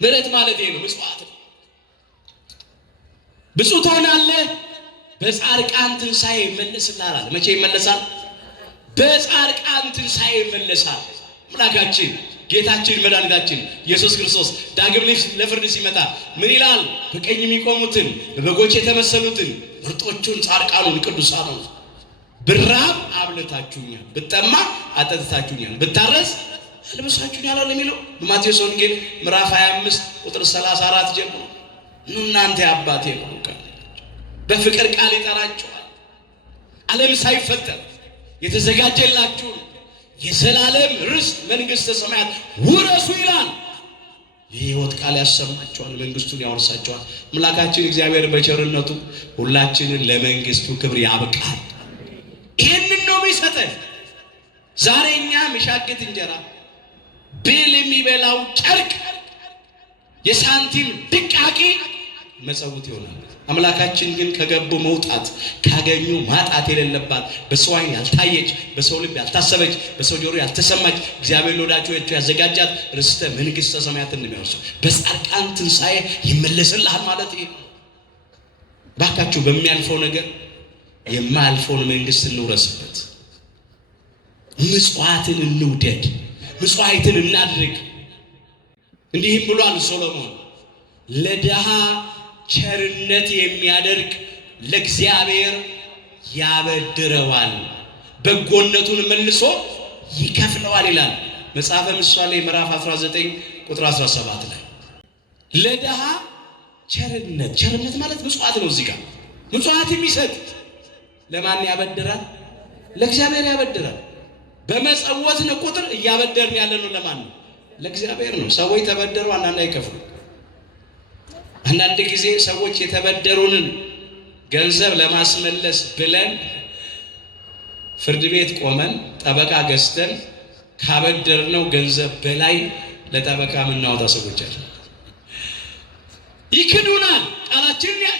ምሕረት ማለት ይሄ ነው። ምጽዋት ነው። ብፁዕ ትሆናለህ በጻድቃን ትንሣኤ ይመለስልሃል። መቼ ይመለሳል? በጻድቃን ትንሣኤ ይመለሳል። አምላካችን ጌታችን መድኃኒታችን ኢየሱስ ክርስቶስ ዳግም ለፍርድ ሲመጣ ምን ይላል? በቀኝ የሚቆሙትን በበጎች የተመሰሉትን ምርጦቹን ጻድቃኑን ቅዱሳኑን ብራብ አብልታችሁኛል፣ ብጠማ አጠጥታችሁኛል፣ ብታረስ አልብሳችሁኛል አለ የሚለው በማቴዎስ ወንጌል ምዕራፍ 25 ቁጥር 34 ጀምሮ ኑ እናንተ የአባቴ ብሩካን በፍቅር ቃል ይጠራችኋል። ዓለም ሳይፈጠር የተዘጋጀላችሁን የዘላለም ርስት መንግሥተ ሰማያት ውረሱ ይላል። የሕይወት ቃል ያሰማቸዋል፣ መንግሥቱን ያወርሳቸዋል። አምላካችን እግዚአብሔር በቸርነቱ ሁላችንን ለመንግሥቱ ክብር ያብቃል። ይህንን ነው የሚሰጠን። ዛሬ እኛ የሚሻግት እንጀራ ብል የሚበላው ጨርቅ የሳንቲም ድቃቂ መጸውት ይሆናል። አምላካችን ግን ከገቡ መውጣት ካገኙ ማጣት የሌለባት በሰው ዓይን ያልታየች በሰው ልብ ያልታሰበች በሰው ጆሮ ያልተሰማች እግዚአብሔር ለወዳጆቹ ያዘጋጃት ርስተ መንግሥተ ሰማያትን የሚያወርሰው በጻድቃን ትንሣኤ ይመለስልሃል ማለት ይሄ ነው። ባካችሁ በሚያልፈው ነገር የማያልፈውን መንግሥት እንውረስበት። ምጽዋትን እንውደድ፣ ምጽዋዕትን እናድርግ። እንዲህም ብሏል ሶሎሞን ለድሃ ቸርነት የሚያደርግ ለእግዚአብሔር ያበድረዋል፣ በጎነቱን መልሶ ይከፍለዋል ይላል መጽሐፈ ምሳሌ ምዕራፍ 19 ቁጥር 17 ላይ። ለድሃ ቸርነት ማለት ምጽዋት ነው። እዚህ ጋር ምጽዋት የሚሰጥ ለማን ያበድራል? ለእግዚአብሔር ያበድራል። በመጸወትን ቁጥር እያበደርን ያለ ነው። ለማን ነው? ለእግዚአብሔር ነው። ሰዎች ተበደሩ፣ አንዳንድ አይከፍሉ። አንዳንድ ጊዜ ሰዎች የተበደሩንን ገንዘብ ለማስመለስ ብለን ፍርድ ቤት ቆመን ጠበቃ ገዝተን ካበደርነው ገንዘብ በላይ ለጠበቃ የምናወጣ ሰዎች አሉ። ይክዱናል፣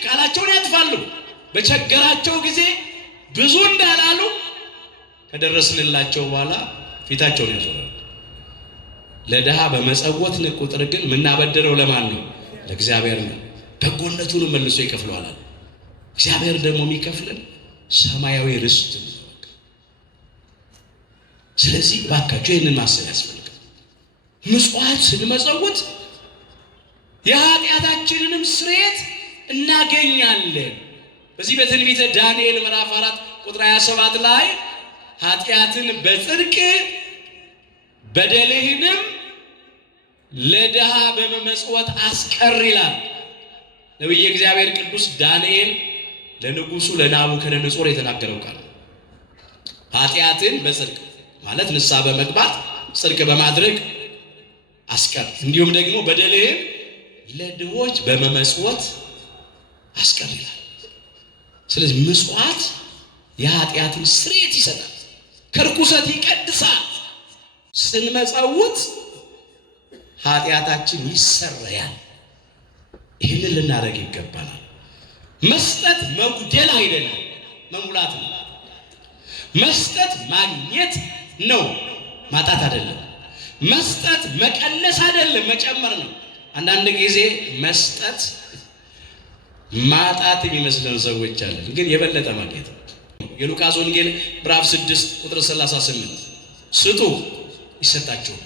ቃላቸውን ያጥፋሉ። በቸገራቸው ጊዜ ብዙ እንዳላሉ ከደረስንላቸው በኋላ ፊታቸውን ያዞራሉ። ለድሃ በመጸወትን ቁጥር ግን የምናበድረው ለማን ነው? ለእግዚአብሔር ነው። በጎነቱን መልሶ ይከፍለዋል። እግዚአብሔር ደግሞ የሚከፍለን ሰማያዊ ርስት ነው። ስለዚህ እባካችሁ ይህንን ማሰብ ያስፈልጋል። ምጽዋት ስንመጸውት የኃጢአታችንንም ስርየት እናገኛለን። በዚህ በትንቢተ ዳንኤል ምዕራፍ 4 ቁጥር 27 ላይ ኃጢአትን በጽድቅ በደልህንም ለድሃ በመመጽወት አስቀር ይላል ነቢየ እግዚአብሔር ቅዱስ ዳንኤል ለንጉሱ ለናቡከደነጾር የተናገረው ቃል። ኃጢአትን በጽድቅ ማለት ንስሐ በመግባት ጽድቅ በማድረግ አስቀር፣ እንዲሁም ደግሞ በደልህን ለድሆች በመመጽወት አስቀር ይላል። ስለዚህ ምጽዋት የኃጢአትን ስርየት ይሰጣል፣ ከርኩሰት ይቀድሳል። ስንመጸውት ኃጢአታችን ይሰረያል። ይህንን ልናደርግ ይገባናል። መስጠት መጉደል አይደለም፣ መሙላት ነው። መስጠት ማግኘት ነው፣ ማጣት አይደለም። መስጠት መቀነስ አይደለም፣ መጨመር ነው። አንዳንድ ጊዜ መስጠት ማጣት የሚመስለን ሰዎች አለን፣ ግን የበለጠ ማግኘት ነው። የሉቃስ ወንጌል ምዕራፍ 6 ቁጥር 38 ስጡ ይሰጣችኋል፣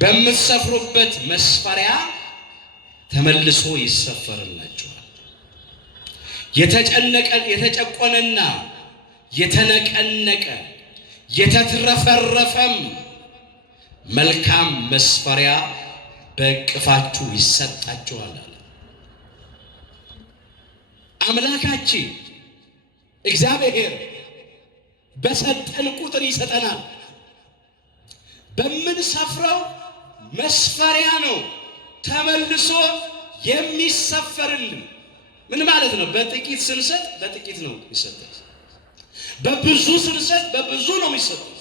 በምትሰፍሩበት መስፈሪያ ተመልሶ ይሰፈርላችኋል። የተጨቆነና የተነቀነቀ የተትረፈረፈም መልካም መስፈሪያ በእቅፋችሁ ይሰጣችኋል አለ። አምላካችን እግዚአብሔር በሰጠን ቁጥር ይሰጠናል። በምንሰፍረው መስፈሪያ ነው ተመልሶ የሚሰፈርልን። ምን ማለት ነው? በጥቂት ስንሰጥ በጥቂት ነው የሚሰጠው። በብዙ ስንሰጥ በብዙ ነው የሚሰጠው።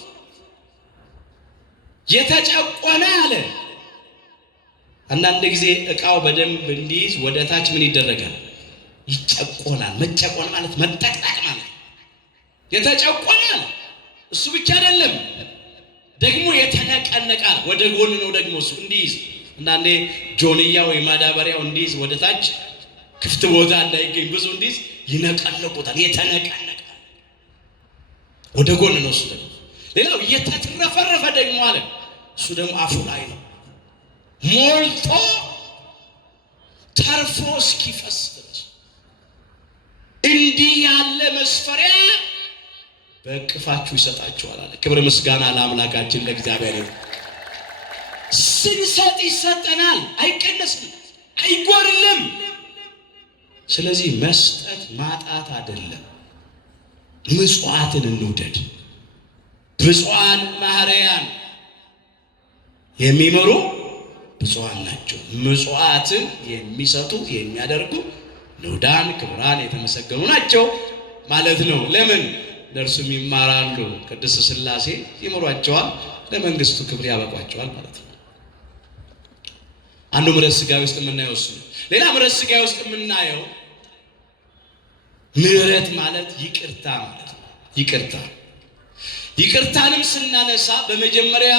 የተጨቆነ አለ። አንዳንድ ጊዜ እቃው በደንብ እንዲይዝ ወደ ታች ምን ይደረጋል? ይጨቆናል። መጨቆን ማለት መጠቅጠቅ ማለት። የተጨቆነ እሱ ብቻ አይደለም፣ ደግሞ የተነቀነቃል። ወደ ጎን ነው ደግሞ እሱ እንዲይዝ። አንዳንዴ ጆንያ ወይ ማዳበሪያው እንዲይዝ ወደ ታች ክፍት ቦታ እንዳይገኝ ብዙ እንዲይዝ ይነቀነቁታል። የተነቀነቃል ወደ ጎን ነው እሱ ደግሞ። ሌላው የተትረፈረፈ ደግሞ አለ። እሱ ደግሞ አፉ ላይ ነው ሞልቶ ተርፎ እስኪፈስ ድረስ። እንዲህ ያለ መስፈሪያ በእቅፋችሁ ይሰጣችኋል አለ። ክብር ምስጋና ለአምላካችን ለእግዚአብሔር ይሁን። ስንሰጥ ይሰጠናል፣ አይቀነስም፣ አይጎርልም። ስለዚህ መስጠት ማጣት አይደለም። ምጽዋትን እንውደድ። ብፁዓን ማህረያን የሚመሩ ብፁዓን ናቸው። ምጽዋትን የሚሰጡ የሚያደርጉ ንዑዳን ክቡራን የተመሰገኑ ናቸው ማለት ነው። ለምን? እነርሱም ይማራሉ፣ ቅድስት ሥላሴ ይመሯቸዋል፣ ለመንግስቱ ክብር ያበቋቸዋል ማለት ነው። አንዱ ምሕረት ሥጋዌ ውስጥ የምናየው እሱ ነው። ሌላ ምሕረት ሥጋዌ ውስጥ የምናየው ምሕረት ማለት ይቅርታ ማለት ነው። ይቅርታንም ስናነሳ በመጀመሪያ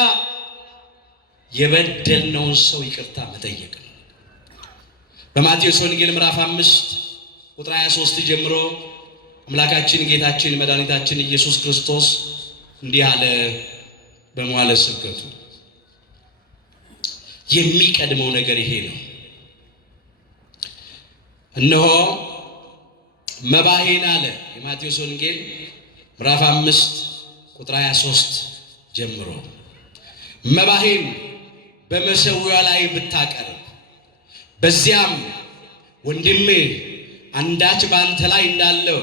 የበደልነውን ሰው ይቅርታ መጠየቅ ነው። በማቴዎስ ወንጌል ምዕራፍ 5 ቁጥር 23 ጀምሮ አምላካችን ጌታችን መድኃኒታችን ኢየሱስ ክርስቶስ እንዲህ አለ በመዋዕለ ስብከቱ። የሚቀድመው ነገር ይሄ ነው። እነሆ መባሄን አለ። የማቴዎስ ወንጌል ምዕራፍ 5 ቁጥር 23 ጀምሮ መባሄን በመሠዊያው ላይ ብታቀርብ፣ በዚያም ወንድሜ አንዳች በአንተ ላይ እንዳለው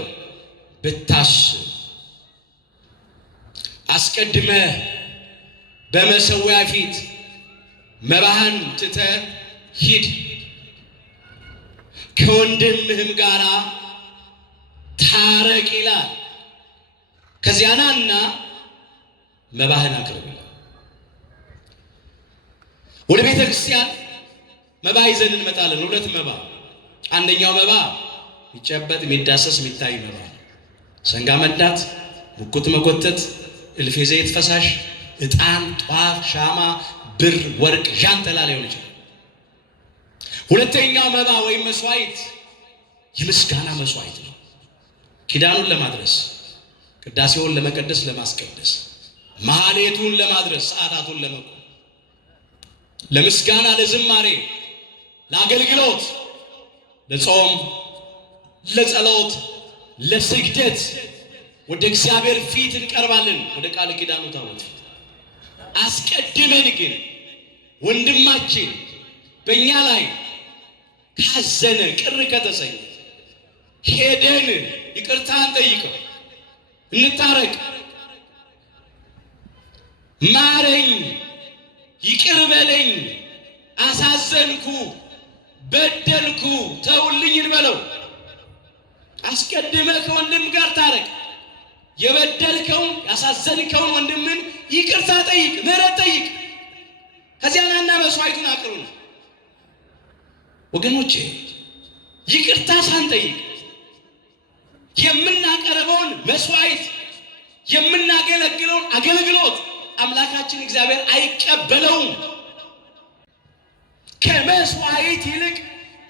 ብታስብ፣ አስቀድመህ በመሠዊያ ፊት መባህን ትተህ ሂድ፣ ከወንድምህም ጋር ታረቅ ይላል። ከዚያ ናና መባህን አቅርብ። ወደ ቤተ ክርስቲያን መባ ይዘን እንመጣለን። ሁለት መባ። አንደኛው መባ የሚጨበጥ የሚዳሰስ የሚታይ መባ፣ ሰንጋ መንዳት፣ ሙኩት መጎተት፣ እልፍ የዘይት ፈሳሽ፣ ዕጣን፣ ጧፍ፣ ሻማ፣ ብር፣ ወርቅ፣ ዣንጥላ ሊሆን ይችላል። ሁለተኛው መባ ወይም መስዋዕት የምስጋና መስዋዕት ነው። ኪዳኑን ለማድረስ፣ ቅዳሴውን ለመቀደስ፣ ለማስቀደስ፣ ማህሌቱን ለማድረስ፣ ሰዓታቱን ለመቆም፣ ለምስጋና፣ ለዝማሬ፣ ለአገልግሎት፣ ለጾም፣ ለጸሎት፣ ለስግደት ወደ እግዚአብሔር ፊት እንቀርባለን። ወደ ቃል ኪዳኑ ታቦት ፊት አስቀድመን ግን ወንድማችን በእኛ ላይ ካዘነ፣ ቅር ከተሰኘ ሄደን ይቅርታን ጠይቀው እንታረቅ። ማረኝ፣ ይቅር በለኝ፣ አሳዘንኩ፣ በደልኩ፣ ተውልኝ እንበለው። አስቀድመህ ከወንድም ጋር ታረቅ። የበደልከውን ያሳዘንከውን ወንድምን ይቅርታ ጠይቅ፣ ምሕረት ጠይቅ። ከዚያ ናና መስዋዕቱን አቅርቡ። ወገኖቼ ይቅርታ ሳንጠይቅ የምናቀርበውን መስዋዕት የምናገለግለውን አገልግሎት አምላካችን እግዚአብሔር አይቀበለውም። ከመስዋዕት ይልቅ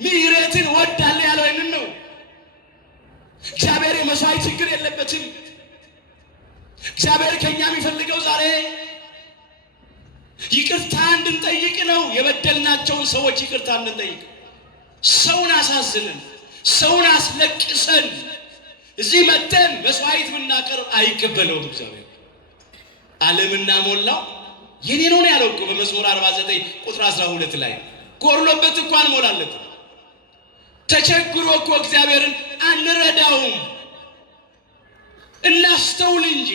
ምሕረትን እወዳለሁ ያለው ይህንን ነው። እግዚአብሔር የመስዋዕት ችግር የለበትም። እግዚአብሔር ከኛ የሚፈልገው ዛሬ ይቅርታ እንድንጠይቅ ነው። የበደልናቸውን ሰዎች ይቅርታ እንድንጠይቅ። ሰውን አሳዝነን ሰውን አስለቅሰን እዚህ መተን መስዋዕት ብናቀርብ አይቀበለውም እግዚአብሔር። ዓለምና ሞላው የኔ ነው ያለው እኮ በመዝሙር 49 ቁጥር 12 ላይ። ጎርሎበት እኮ አንሞላለት። ተቸግሮ እኮ እግዚአብሔርን አንረዳውም። እናስተውል እንጂ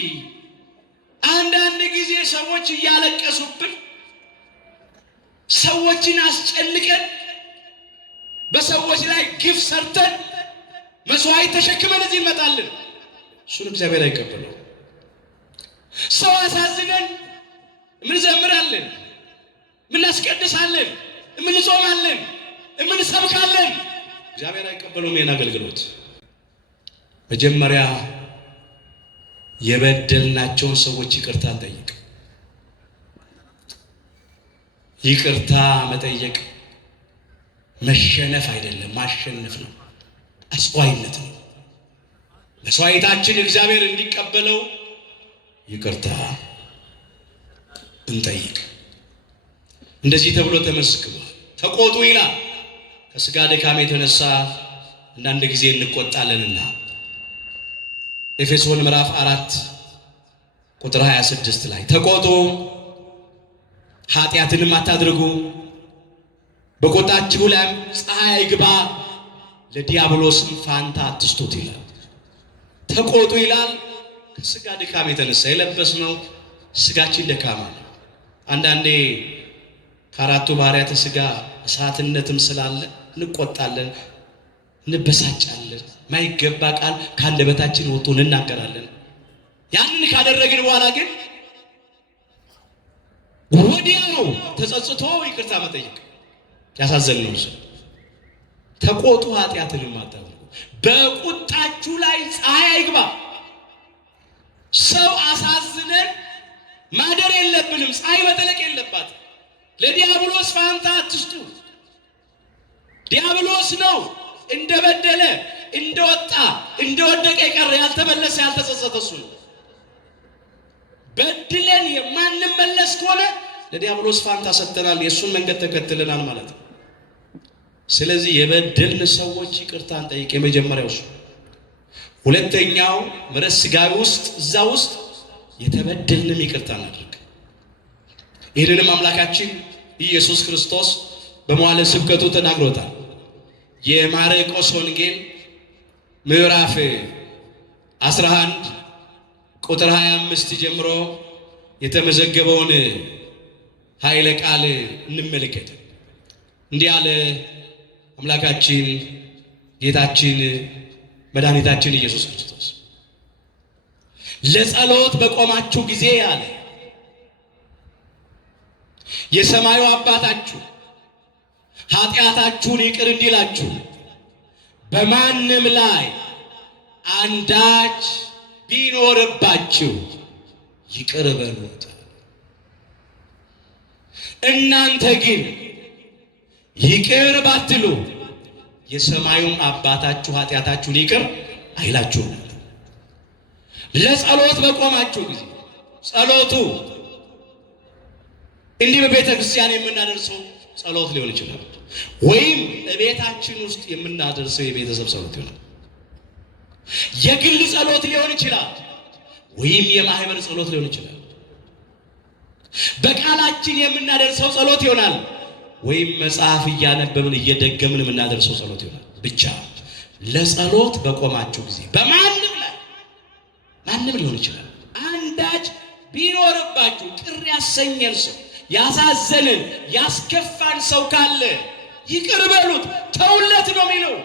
አንዳንድ ጊዜ ሰዎች እያለቀሱብን ሰዎችን አስጨንቀን በሰዎች ላይ ግፍ ሰርተን መስዋዕት ተሸክመን እዚህ እንመጣለን። እሱን እግዚአብሔር አይቀበለው። ሰው አሳዝነን እምንዘምራለን፣ እምናስቀድሳለን፣ እምንጾማለን፣ እምንሰብካለን። እግዚአብሔር አይቀበለውም ይህን አገልግሎት። መጀመሪያ የበደልናቸውን ሰዎች ይቅርታ እንጠይቅ። ይቅርታ መጠየቅ መሸነፍ አይደለም፣ ማሸነፍ ነው፣ አስተዋይነት ነው። መስዋዕታችን እግዚአብሔር እንዲቀበለው ይቅርታ እንጠይቅ። እንደዚህ ተብሎ ተመስክሯል። ተቆጡ ይላል። ከስጋ ድካም የተነሳ አንዳንድ ጊዜ እንቆጣለንና ኤፌሶን ምዕራፍ 4 ቁጥር 26 ላይ ተቆጡ፣ ኃጢአትንም አታድርጉ፣ በቁጣችሁ ላይም ፀሐይ አይግባ፣ ለዲያብሎስም ፋንታ አትስጡት ይላል። ተቆጡ ይላል። ከስጋ ድካም የተነሳ የለበስነው ስጋችን ደካማ ነው። አንዳንዴ ከአራቱ ባህሪያተ ስጋ እሳትነትም ስላለ እንቆጣለን፣ እንበሳጫለን፣ ማይገባ ቃል ከአንደበታችን ወጥቶ እንናገራለን። ያንን ካደረግን በኋላ ግን ወዲያው ተጸጽቶ ይቅርታ መጠየቅ ያሳዘነው ሰው። ተቆጡ ኃጢአትንም አታድርጉ፣ በቁጣችሁ ላይ ፀሐይ አይግባ። ሰው አሳዝነን ማደር የለብንም። ፀሐይ መጠለቅ የለባት። ለዲያብሎስ ፋንታ አትስጡ። ዲያብሎስ ነው እንደበደለ እንደወጣ እንደወደቀ የቀረ ያልተመለሰ ያልተጸጸተ እሱ ነው። በድለን የማንመለስ ከሆነ ለዲያብሎስ ፋንታ ሰጥተናል፣ የእሱን መንገድ ተከትለናል ማለት ነው። ስለዚህ የበደልን ሰዎች ይቅርታ እንጠይቅ። የመጀመሪያው እሱ። ሁለተኛው ምሕረት ሥጋዊ ውስጥ እዛ ውስጥ የተበደልንም ይቅርታ እናድርግ። ይህንንም አምላካችን ኢየሱስ ክርስቶስ በመዋዕለ ስብከቱ ተናግሮታል። የማርቆስ ወንጌል ምዕራፍ 11 ቁጥር 25 ጀምሮ የተመዘገበውን ኃይለ ቃል እንመለከት። እንዲህ አለ አምላካችን ጌታችን መድኃኒታችን ኢየሱስ ክርስቶስ፣ ለጸሎት በቆማችሁ ጊዜ አለ የሰማዩ አባታችሁ ኃጢአታችሁን ይቅር እንዲላችሁ በማንም ላይ አንዳች ቢኖርባችሁ ይቅር በሉት። እናንተ ግን ይቅር ባትሉ የሰማዩም አባታችሁ ኃጢአታችሁን ይቅር አይላችሁም። ለጸሎት በቆማችሁ ጊዜ ጸሎቱ እንዲህ በቤተ ክርስቲያን የምናደርሰው ጸሎት ሊሆን ይችላል፣ ወይም በቤታችን ውስጥ የምናደርሰው የቤተሰብ ጸሎት ይሆናል። የግል ጸሎት ሊሆን ይችላል፣ ወይም የማህበር ጸሎት ሊሆን ይችላል። በቃላችን የምናደርሰው ጸሎት ይሆናል፣ ወይም መጽሐፍ እያነበብን እየደገምን የምናደርሰው ጸሎት ይሆናል። ብቻ ለጸሎት በቆማችሁ ጊዜ በማንም ላይ ማንም ሊሆን ይችላል አንዳች ቢኖርባችሁ ቅር ያሰኘን ሰው ያሳዘንን ያስከፋን ሰው ካለ ይቅር በሉት፣ ተውለት ነው የሚለው።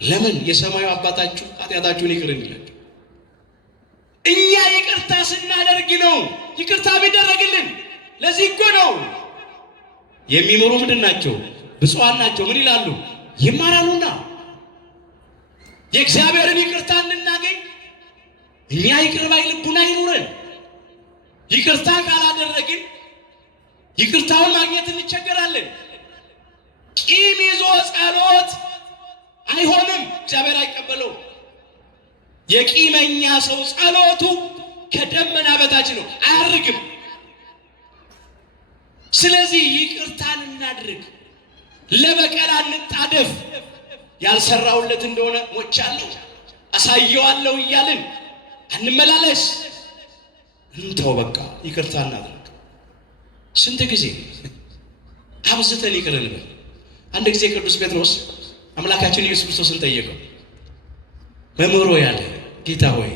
ለምን? የሰማዩ አባታችሁ ኃጢአታችሁን ይቅር እንዲላችሁ። እኛ ይቅርታ ስናደርግ ነው ይቅርታ ቢደረግልን። ለዚህ እኮ ነው የሚምሩ ምንድን ናቸው? ብፁዓን ናቸው። ምን ይላሉ? ይማራሉና። የእግዚአብሔርን ይቅርታ እንድናገኝ እኛ ይቅር ባይ ልቡና ይኑረን። ይቅርታ ካላደረግን ይቅርታውን ማግኘት እንቸገራለን። ቂም ይዞ ጸሎት አይሆንም፣ እግዚአብሔር አይቀበለው። የቂመኛ ሰው ጸሎቱ ከደመና በታች ነው፣ አያርግም። ስለዚህ ይቅርታን እናድርግ፣ ለበቀል አንጣደፍ። ያልሰራውለት እንደሆነ ሞቻለሁ አሳየዋለሁ እያልን አንመላለስ። እንተው፣ በቃ ይቅርታ እናድርግ። ስንት ጊዜ አብዝተን ይቅር እንበል። አንድ ጊዜ ቅዱስ ጴጥሮስ አምላካችን ኢየሱስ ክርስቶስን ጠየቀው። መምህሮ ያለ ጌታ ሆይ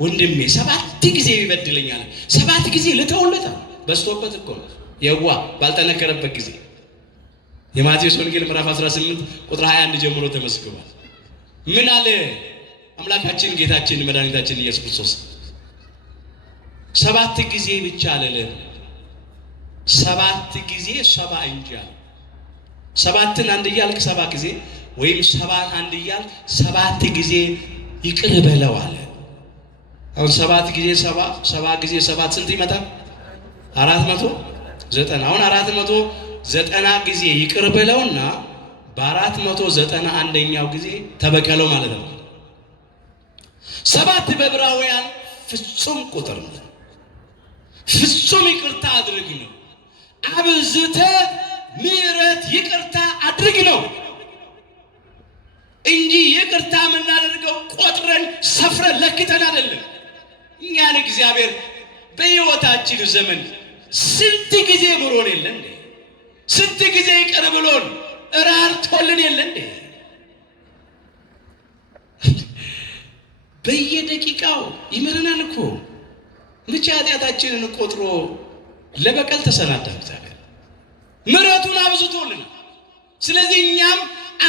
ወንድሜ 7 ጊዜ ይበድለኛል፣ 7 ጊዜ ልተውለታል? በስቶበት እኮ ነው የዋ ባልጠነከረበት ጊዜ። የማቴዎስ ወንጌል ምዕራፍ 18 ቁጥር 21 ጀምሮ ተመስግቧል። ምን አለ አምላካችን ጌታችን መድኃኒታችን ኢየሱስ ክርስቶስ? 7 ጊዜ ብቻ አለለም 7 ጊዜ 70 እንጂ 7ን አንድ እያልክ 7 ጊዜ ወይም 7 አንድ እያልክ 7 ጊዜ ይቅር በለው አለ። አሁን 7 ጊዜ 7 ጊዜ 7 ስንት ይመጣል? 490። አሁን 490 ጊዜ ይቅር በለውና በ491ኛው ጊዜ ተበቀለው ማለት ነው። 7 በዕብራውያን ፍጹም ቁጥር ነው። ፍጹም ይቅርታ አድርግ ነው። አብዝተ ምሕረት ይቅርታ አድርግ ነው እንጂ ይቅርታ የምናደርገው ቆጥረን ሰፍረን ለክተን አይደለም። እኛን እግዚአብሔር በሕይወታችን ዘመን ስንት ጊዜ ምሮን የለ እንዴ? ስንት ጊዜ ይቅር ብሎን ራርቶልን የለ እንዴ? በየደቂቃው ይምረናል እኮ። ብቻ ኃጢአታችንን ቆጥሮ ለበቀል ተሰናዳ እግዚአብሔር ምሕረቱን አብዝቶልናል። ስለዚህ እኛም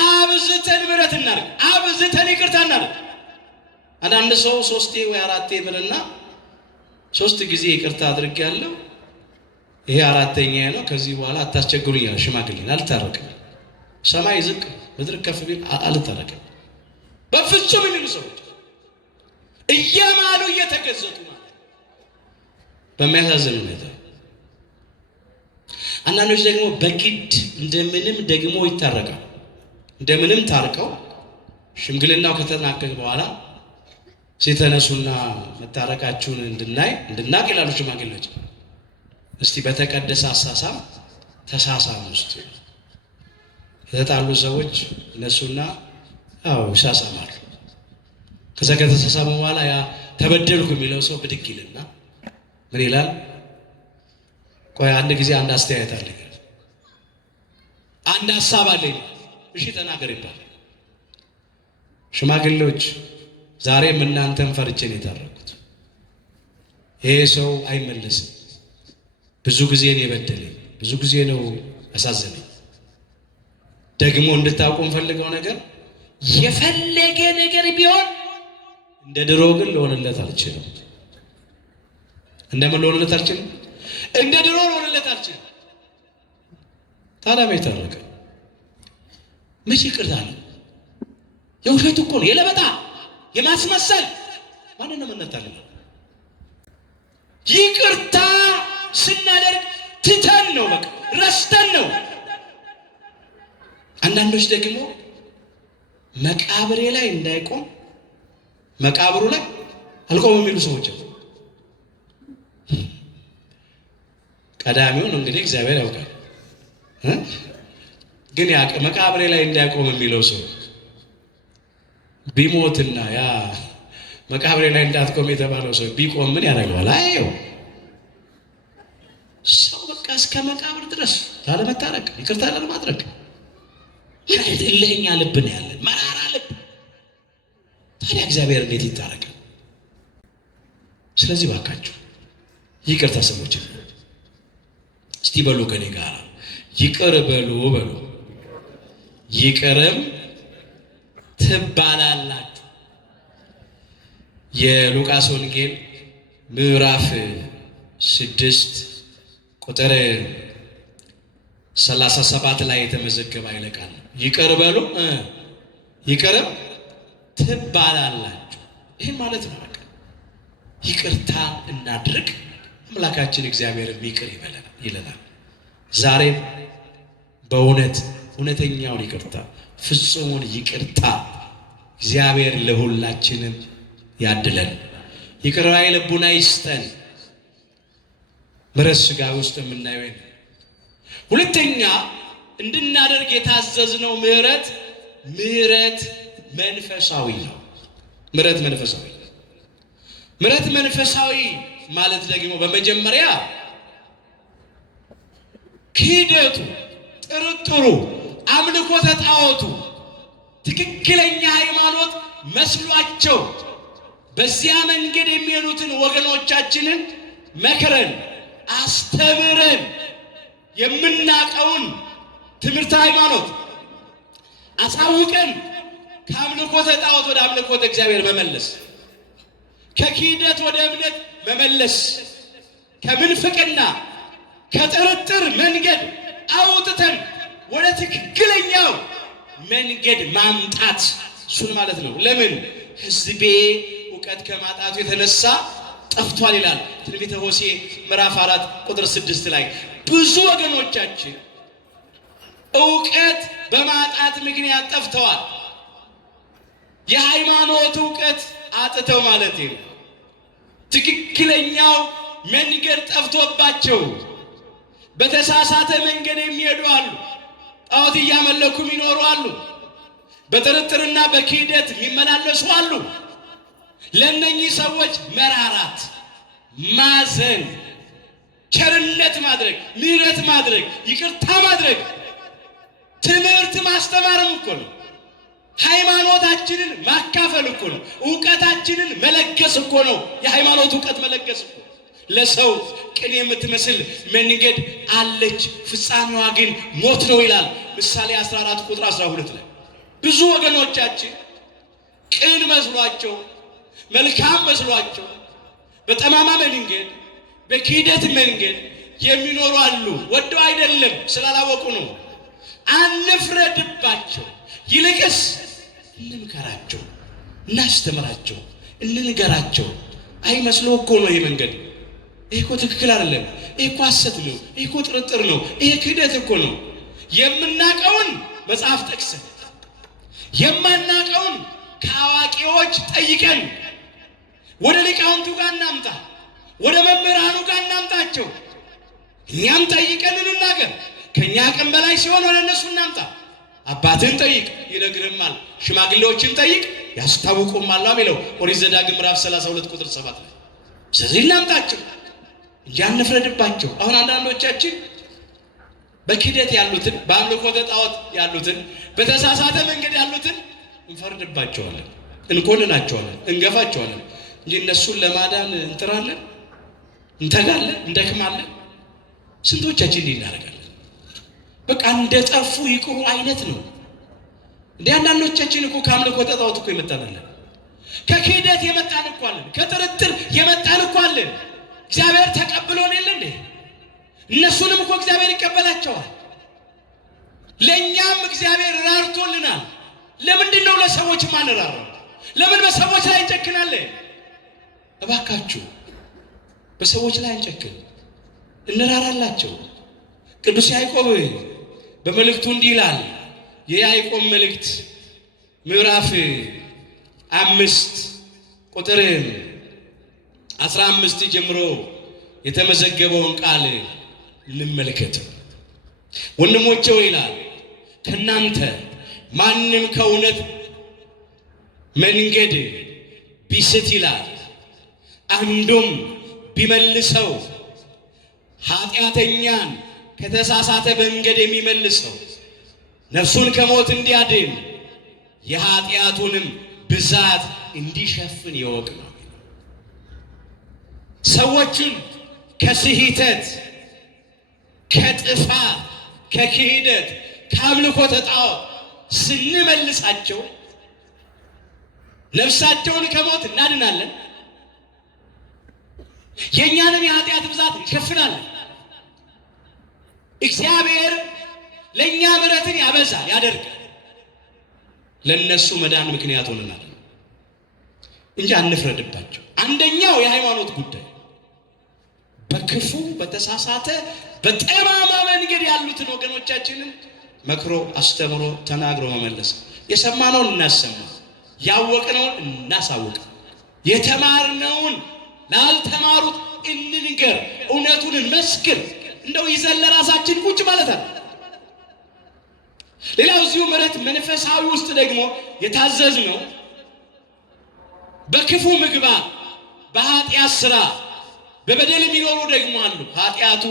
አብዝተን ምሕረት እናድርግ፣ አብዝተን ይቅርታ እናድርግ። አንዳንድ ሰው 3 ወይ 4 ይምርና 3 ጊዜ ይቅርታ አድርጌያለሁ ይሄ 4ኛ ነው ከዚህ በኋላ አታስቸግሩኝ ያለ ሽማግሌ አልታረቅም። ሰማይ ዝቅ ምድር ከፍ ቢል አልታረቅም በፍጹም የሚሉ ሰዎች እየማሉ እየተገዘቱ ማለት በሚያሳዝን ሁኔታ። አንዳንዶች ደግሞ በግድ እንደምንም ደግሞ ይታረቃል። እንደምንም ታርቀው ሽምግልናው ከተናገረ በኋላ ሲተነሱና መታረቃችሁን እንድናቅ ይላሉ ሽማግሌዎች። እስቲ በተቀደሰ አሳሳም ተሳሳሙ ውስጥ የተጣሉ ሰዎች እነሱና ይሳሳማሉ። ከዛ ከተሳሳሙ በኋላ ያ ተበደልኩ የሚለው ሰው ብድግ ይልና ምን ይላል? ቆይ አንድ ጊዜ አንድ አስተያየት አለኝ፣ አንድ ሐሳብ አለኝ፣ እሺ ተናገር ይባላል። ሽማግሌዎች ዛሬም እናንተን ፈርቼ ነው የታረኩት። ይሄ ሰው አይመለስም። ብዙ ጊዜ ነው የበደለኝ፣ ብዙ ጊዜ ነው ያሳዘነኝ። ደግሞ እንድታውቁ ፈልገው ነገር የፈለገ ነገር ቢሆን እንደ ድሮ ግን ልሆንለት አልችልም። እንደምን ልሆንለት አልችልም? እንደ ድሮ ልሆንለት አልችልም። ታዲያ ታረቀ መቼ ይቅርታ ነው? የውሸት እኮ ነው፣ የለበጣ የማስመሰል ማንን ነው የምንታለለው? ይቅርታ ስናደርግ ትተን ነው፣ በቃ ረስተን ነው። አንዳንዶች ደግሞ መቃብሬ ላይ እንዳይቆም መቃብሩ ላይ አልቆም የሚሉ ሰዎች ቀዳሚውን እንግዲህ እግዚአብሔር ያውቃል። ግን ያ መቃብሬ ላይ እንዳይቆም የሚለው ሰው ቢሞትና ያ መቃብሬ ላይ እንዳትቆም የተባለው ሰው ቢቆም ምን ያደርገዋል? አየው ሰው በቃ እስከ መቃብር ድረስ ላለመታረቅ ይቅርታ ላለማድረግ እልህኛ ልብ ነው ያለን፣ መራራ ልብ። ታዲያ እግዚአብሔር እንዴት ይታረቃል? ስለዚህ ባካችሁ ይቅርታ ሰዎች እስቲ በሉ ከኔ ጋር ይቅር በሉ በሉ፣ ይቅርም ትባላላችሁ። የሉቃስ ወንጌል ምዕራፍ 6 ቁጥር 37 ላይ የተመዘገበ ኃይለ ቃል ነው። ይቅር በሉ ይቅርም ትባላላችሁ። ይሄ ማለት ነው በቃ ይቅርታ እናድርግ፣ አምላካችን እግዚአብሔርም ይቅር ይለናል። ዛሬም በእውነት እውነተኛውን ይቅርታ ፍጹሙን ይቅርታ እግዚአብሔር ለሁላችንም ያድለን። ይቅር ባይ ልቡና ይስጠን። ምሕረት ሥጋ ውስጥ የምናየው ነው። ሁለተኛ እንድናደርግ የታዘዝነው ምሕረት መንፈሳዊ ነው። ምሕረት መንፈሳዊ ምሕረት መንፈሳዊ ማለት ደግሞ በመጀመሪያ ክህደቱ፣ ጥርጥሩ፣ አምልኮተ ጣዖቱ ትክክለኛ ሃይማኖት መስሏቸው በዚያ መንገድ የሚሄዱትን ወገኖቻችንን መክረን አስተምረን የምናቀውን ትምህርት ሃይማኖት አሳውቀን ከአምልኮተ ጣዖት ወደ አምልኮተ እግዚአብሔር መመለስ፣ ከክህደት ወደ እምነት መመለስ ከምንፍቅና ከጥርጥር መንገድ አውጥተን ወደ ትክክለኛው መንገድ ማምጣት እሱን ማለት ነው። ለምን ሕዝቤ እውቀት ከማጣቱ የተነሳ ጠፍቷል ይላል ትንቢተ ሆሴዕ ምዕራፍ 4 ቁጥር 6 ላይ ብዙ ወገኖቻችን እውቀት በማጣት ምክንያት ጠፍተዋል። የሃይማኖት እውቀት አጥተው ማለት ነው። ትክክለኛው መንገድ ጠፍቶባቸው በተሳሳተ መንገድ የሚሄዱ አሉ። ጣዖት እያመለኩ የሚኖሩ አሉ። በጥርጥርና በክህደት የሚመላለሱ አሉ። ለእነኚህ ሰዎች መራራት፣ ማዘን፣ ቸርነት ማድረግ፣ ምሕረት ማድረግ፣ ይቅርታ ማድረግ ትምህርት ማስተማርም እኮ ነው። ሃይማኖታችንን ማካፈል እኮ ነው። እውቀታችንን መለገስ እኮ ነው። የሃይማኖት እውቀት መለገስ እኮ ለሰው ቅን የምትመስል መንገድ አለች፣ ፍጻሜዋ ግን ሞት ነው ይላል ምሳሌ 14 ቁጥር 12 ላይ። ብዙ ወገኖቻችን ቅን መስሏቸው መልካም መስሏቸው በጠማማ መንገድ በክህደት መንገድ የሚኖሩ አሉ። ወደው አይደለም ስላላወቁ ነው። አንፍረድባቸው፣ ይልቅስ እንምከራቸው፣ እናስተምራቸው፣ እንንገራቸው። አይ መስሎ እኮ ነው ይሄ መንገድ፣ ይሄ እኮ ትክክል አይደለም፣ ይሄ እኮ ሐሰት ነው፣ ይሄ እኮ ጥርጥር ነው፣ ይሄ ክህደት እኮ ነው። የምናቀውን መጽሐፍ ጠቅሰን የማናቀውን ከአዋቂዎች ጠይቀን ወደ ሊቃውንቱ ጋር እናምጣ፣ ወደ መምህራኑ ጋር እናምጣቸው። እኛም ጠይቀን እንናገር። ከኛ አቅም በላይ ሲሆን ወደ እነሱ እናምጣ። አባትን ጠይቅ ይነግርህማል፣ ሽማግሌዎችን ጠይቅ ያስታውቁማል የሚለው ኦሪት ዘዳግም ምዕራፍ 32 ቁጥር 7 ላይ። ስለዚህ እናምጣቸው እንጂ አንፍረድባቸው። አሁን አንዳንዶቻችን በክህደት ያሉትን፣ በአምልኮተ ጣዖት ያሉትን፣ በተሳሳተ መንገድ ያሉትን እንፈርድባቸዋለን፣ እንኮንናቸዋለን፣ እንገፋቸዋለን እንጂ እነሱን ለማዳን እንጥራለን፣ እንተጋለን፣ እንደክማለን። ስንቶቻችን እንዲህ እናደርጋለን? በቃ እንደጠፉ ይቅሩ አይነት ነው። እንደ አንዳንዶቻችን እኮ ከአምልኮተ ጣዖት እኮ የመጣናለን፣ ከክህደት የመጣን እኮ አለን፣ ከጥርጥር የመጣን እኮ አለን። እግዚአብሔር ተቀብሎን የለ እንዴ? እነሱንም እኮ እግዚአብሔር ይቀበላቸዋል። ለእኛም እግዚአብሔር ራርቶልናል። ለምንድን ነው ለሰዎች ማንራራው? ለምን በሰዎች ላይ እንጨክናለን? እባካችሁ በሰዎች ላይ እንጨክን፣ እንራራላቸው። ቅዱስ ያዕቆብ በመልእክቱ እንዲህ ይላል። የያዕቆብ መልእክት ምዕራፍ 5 ቁጥር 15 ጀምሮ የተመዘገበውን ቃል እንመልከት። ወንድሞቼ ሆይ ይላል፣ ከእናንተ ማንም ከእውነት መንገድ ቢስት ይላል፣ አንዱም ቢመልሰው ኃጢአተኛን ከተሳሳተ መንገድ የሚመልሰው ነፍሱን ከሞት እንዲያድን የኃጢአቱንም ብዛት እንዲሸፍን ይወቅ ነው። ሰዎችን ከስህተት፣ ከጥፋት፣ ከክህደት፣ ከአምልኮተ ጣዖት ስንመልሳቸው ነፍሳቸውን ከሞት እናድናለን፣ የእኛንም የኃጢአት ብዛት እንሸፍናለን። እግዚአብሔር ለእኛ ምሕረትን ያበዛል፣ ያደርጋል። ለእነሱ መዳን ምክንያት ሆነናል እንጂ አንፍረድባቸው። አንደኛው የሃይማኖት ጉዳይ በክፉ በተሳሳተ በጠማማ መንገድ ያሉትን ወገኖቻችንን መክሮ አስተምሮ ተናግሮ መመለስ። የሰማነውን እናሰማ፣ ያወቅነውን እናሳውቅ፣ የተማርነውን ላልተማሩት እንንገር፣ እውነቱን እንመስክር። እንደው ይዘን ለራሳችን ቁጭ ማለት አለ። ሌላው እዚሁ ምሕረት መንፈሳዊ ውስጥ ደግሞ የታዘዝነው በክፉ ምግባር፣ በኃጢአት ስራ፣ በበደል የሚኖሩ ደግሞ አሉ። ኃጢአቱ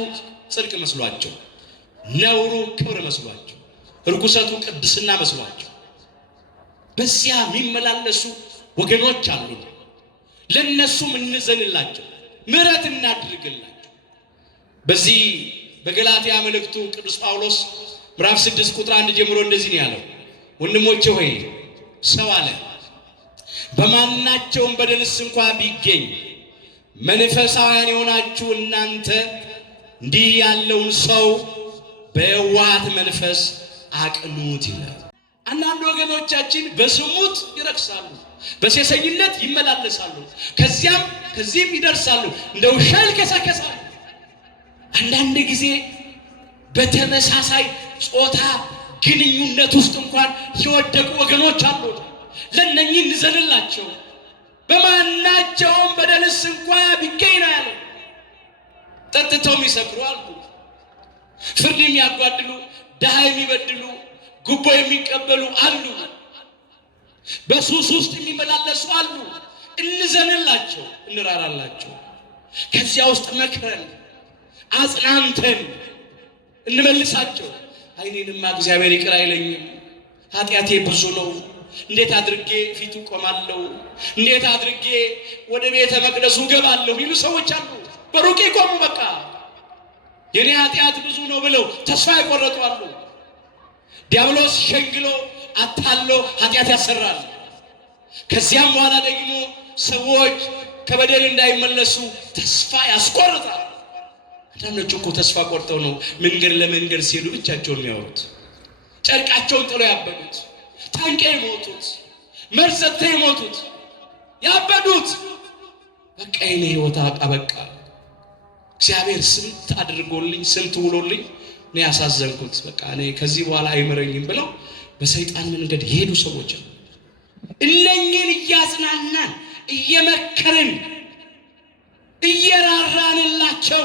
ጽድቅ መስሏቸው፣ ነውሩ ክብር መስሏቸው፣ ርኩሰቱ ቅድስና መስሏቸው በዚያ የሚመላለሱ ወገኖች አሉ። ለነሱም እንዘንላቸው፣ ምሕረት እናድርግላቸው። በዚህ በገላትያ መልእክቱ ቅዱስ ጳውሎስ ምዕራፍ 6 ቁጥር 1 ጀምሮ እንደዚህ ነው ያለው። ወንድሞቼ ሆይ ሰው አለ በማናቸውም በደልስ እንኳ ቢገኝ መንፈሳውያን የሆናችሁ እናንተ እንዲህ ያለውን ሰው በየዋሃት መንፈስ አቅኑት ይላል። አንዳንድ ወገኖቻችን በዝሙት ይረክሳሉ፣ በሴሰኝነት ይመላለሳሉ፣ ከዚህም ይደርሳሉ፣ እንደ ውሻ ይልከሰከሳሉ። አንዳንድ ጊዜ በተመሳሳይ ጾታ ግንኙነት ውስጥ እንኳን የወደቁ ወገኖች አሉ። ለነኚህ እንዘንላቸው። በማናቸውም በደልስ እንኳን ቢገኝ ነው ያለው። ጠጥተው የሚሰክሩ አሉ፣ ፍርድ የሚያጓድሉ፣ ድሃ የሚበድሉ፣ ጉቦ የሚቀበሉ አሉ፣ በሱስ ውስጥ የሚመላለሱ አሉ። እንዘንላቸው፣ እንራራላቸው። ከዚያ ውስጥ መክረን አጽናንተን እንመልሳቸው። አይኔንማ እግዚአብሔር ይቅር አይለኝም፣ ኃጢአቴ ብዙ ነው፣ እንዴት አድርጌ ፊቱ ቆማለሁ፣ እንዴት አድርጌ ወደ ቤተ መቅደሱ ገባለሁ ይሉ ሰዎች አሉ። በሩቅ ይቆሙ፣ በቃ የኔ ኃጢአት ብዙ ነው ብለው ተስፋ የቆረጡ አሉ። ዲያብሎስ ሸንግሎ አታሎ ኃጢአት ያሰራል። ከዚያም በኋላ ደግሞ ሰዎች ከበደል እንዳይመለሱ ተስፋ ያስቆርጣል። አንዳንዶቹ እኮ ተስፋ ቆርጠው ነው መንገድ ለመንገድ ሲሉ ብቻቸውን የሚያወሩት፣ ጨርቃቸውን ጥለው ያበዱት፣ ታንቀ የሞቱት፣ መርዘተ የሞቱት፣ ያበዱት። በቃ የኔ ህይወት አበቃ፣ እግዚአብሔር ስንት አድርጎልኝ ስንት ውሎልኝ እኔ ያሳዘንኩት፣ በቃ እኔ ከዚህ በኋላ አይምረኝም ብለው በሰይጣን መንገድ የሄዱ ሰዎች አሉ። እነኝን እያጽናናን እየመከርን እየራራንላቸው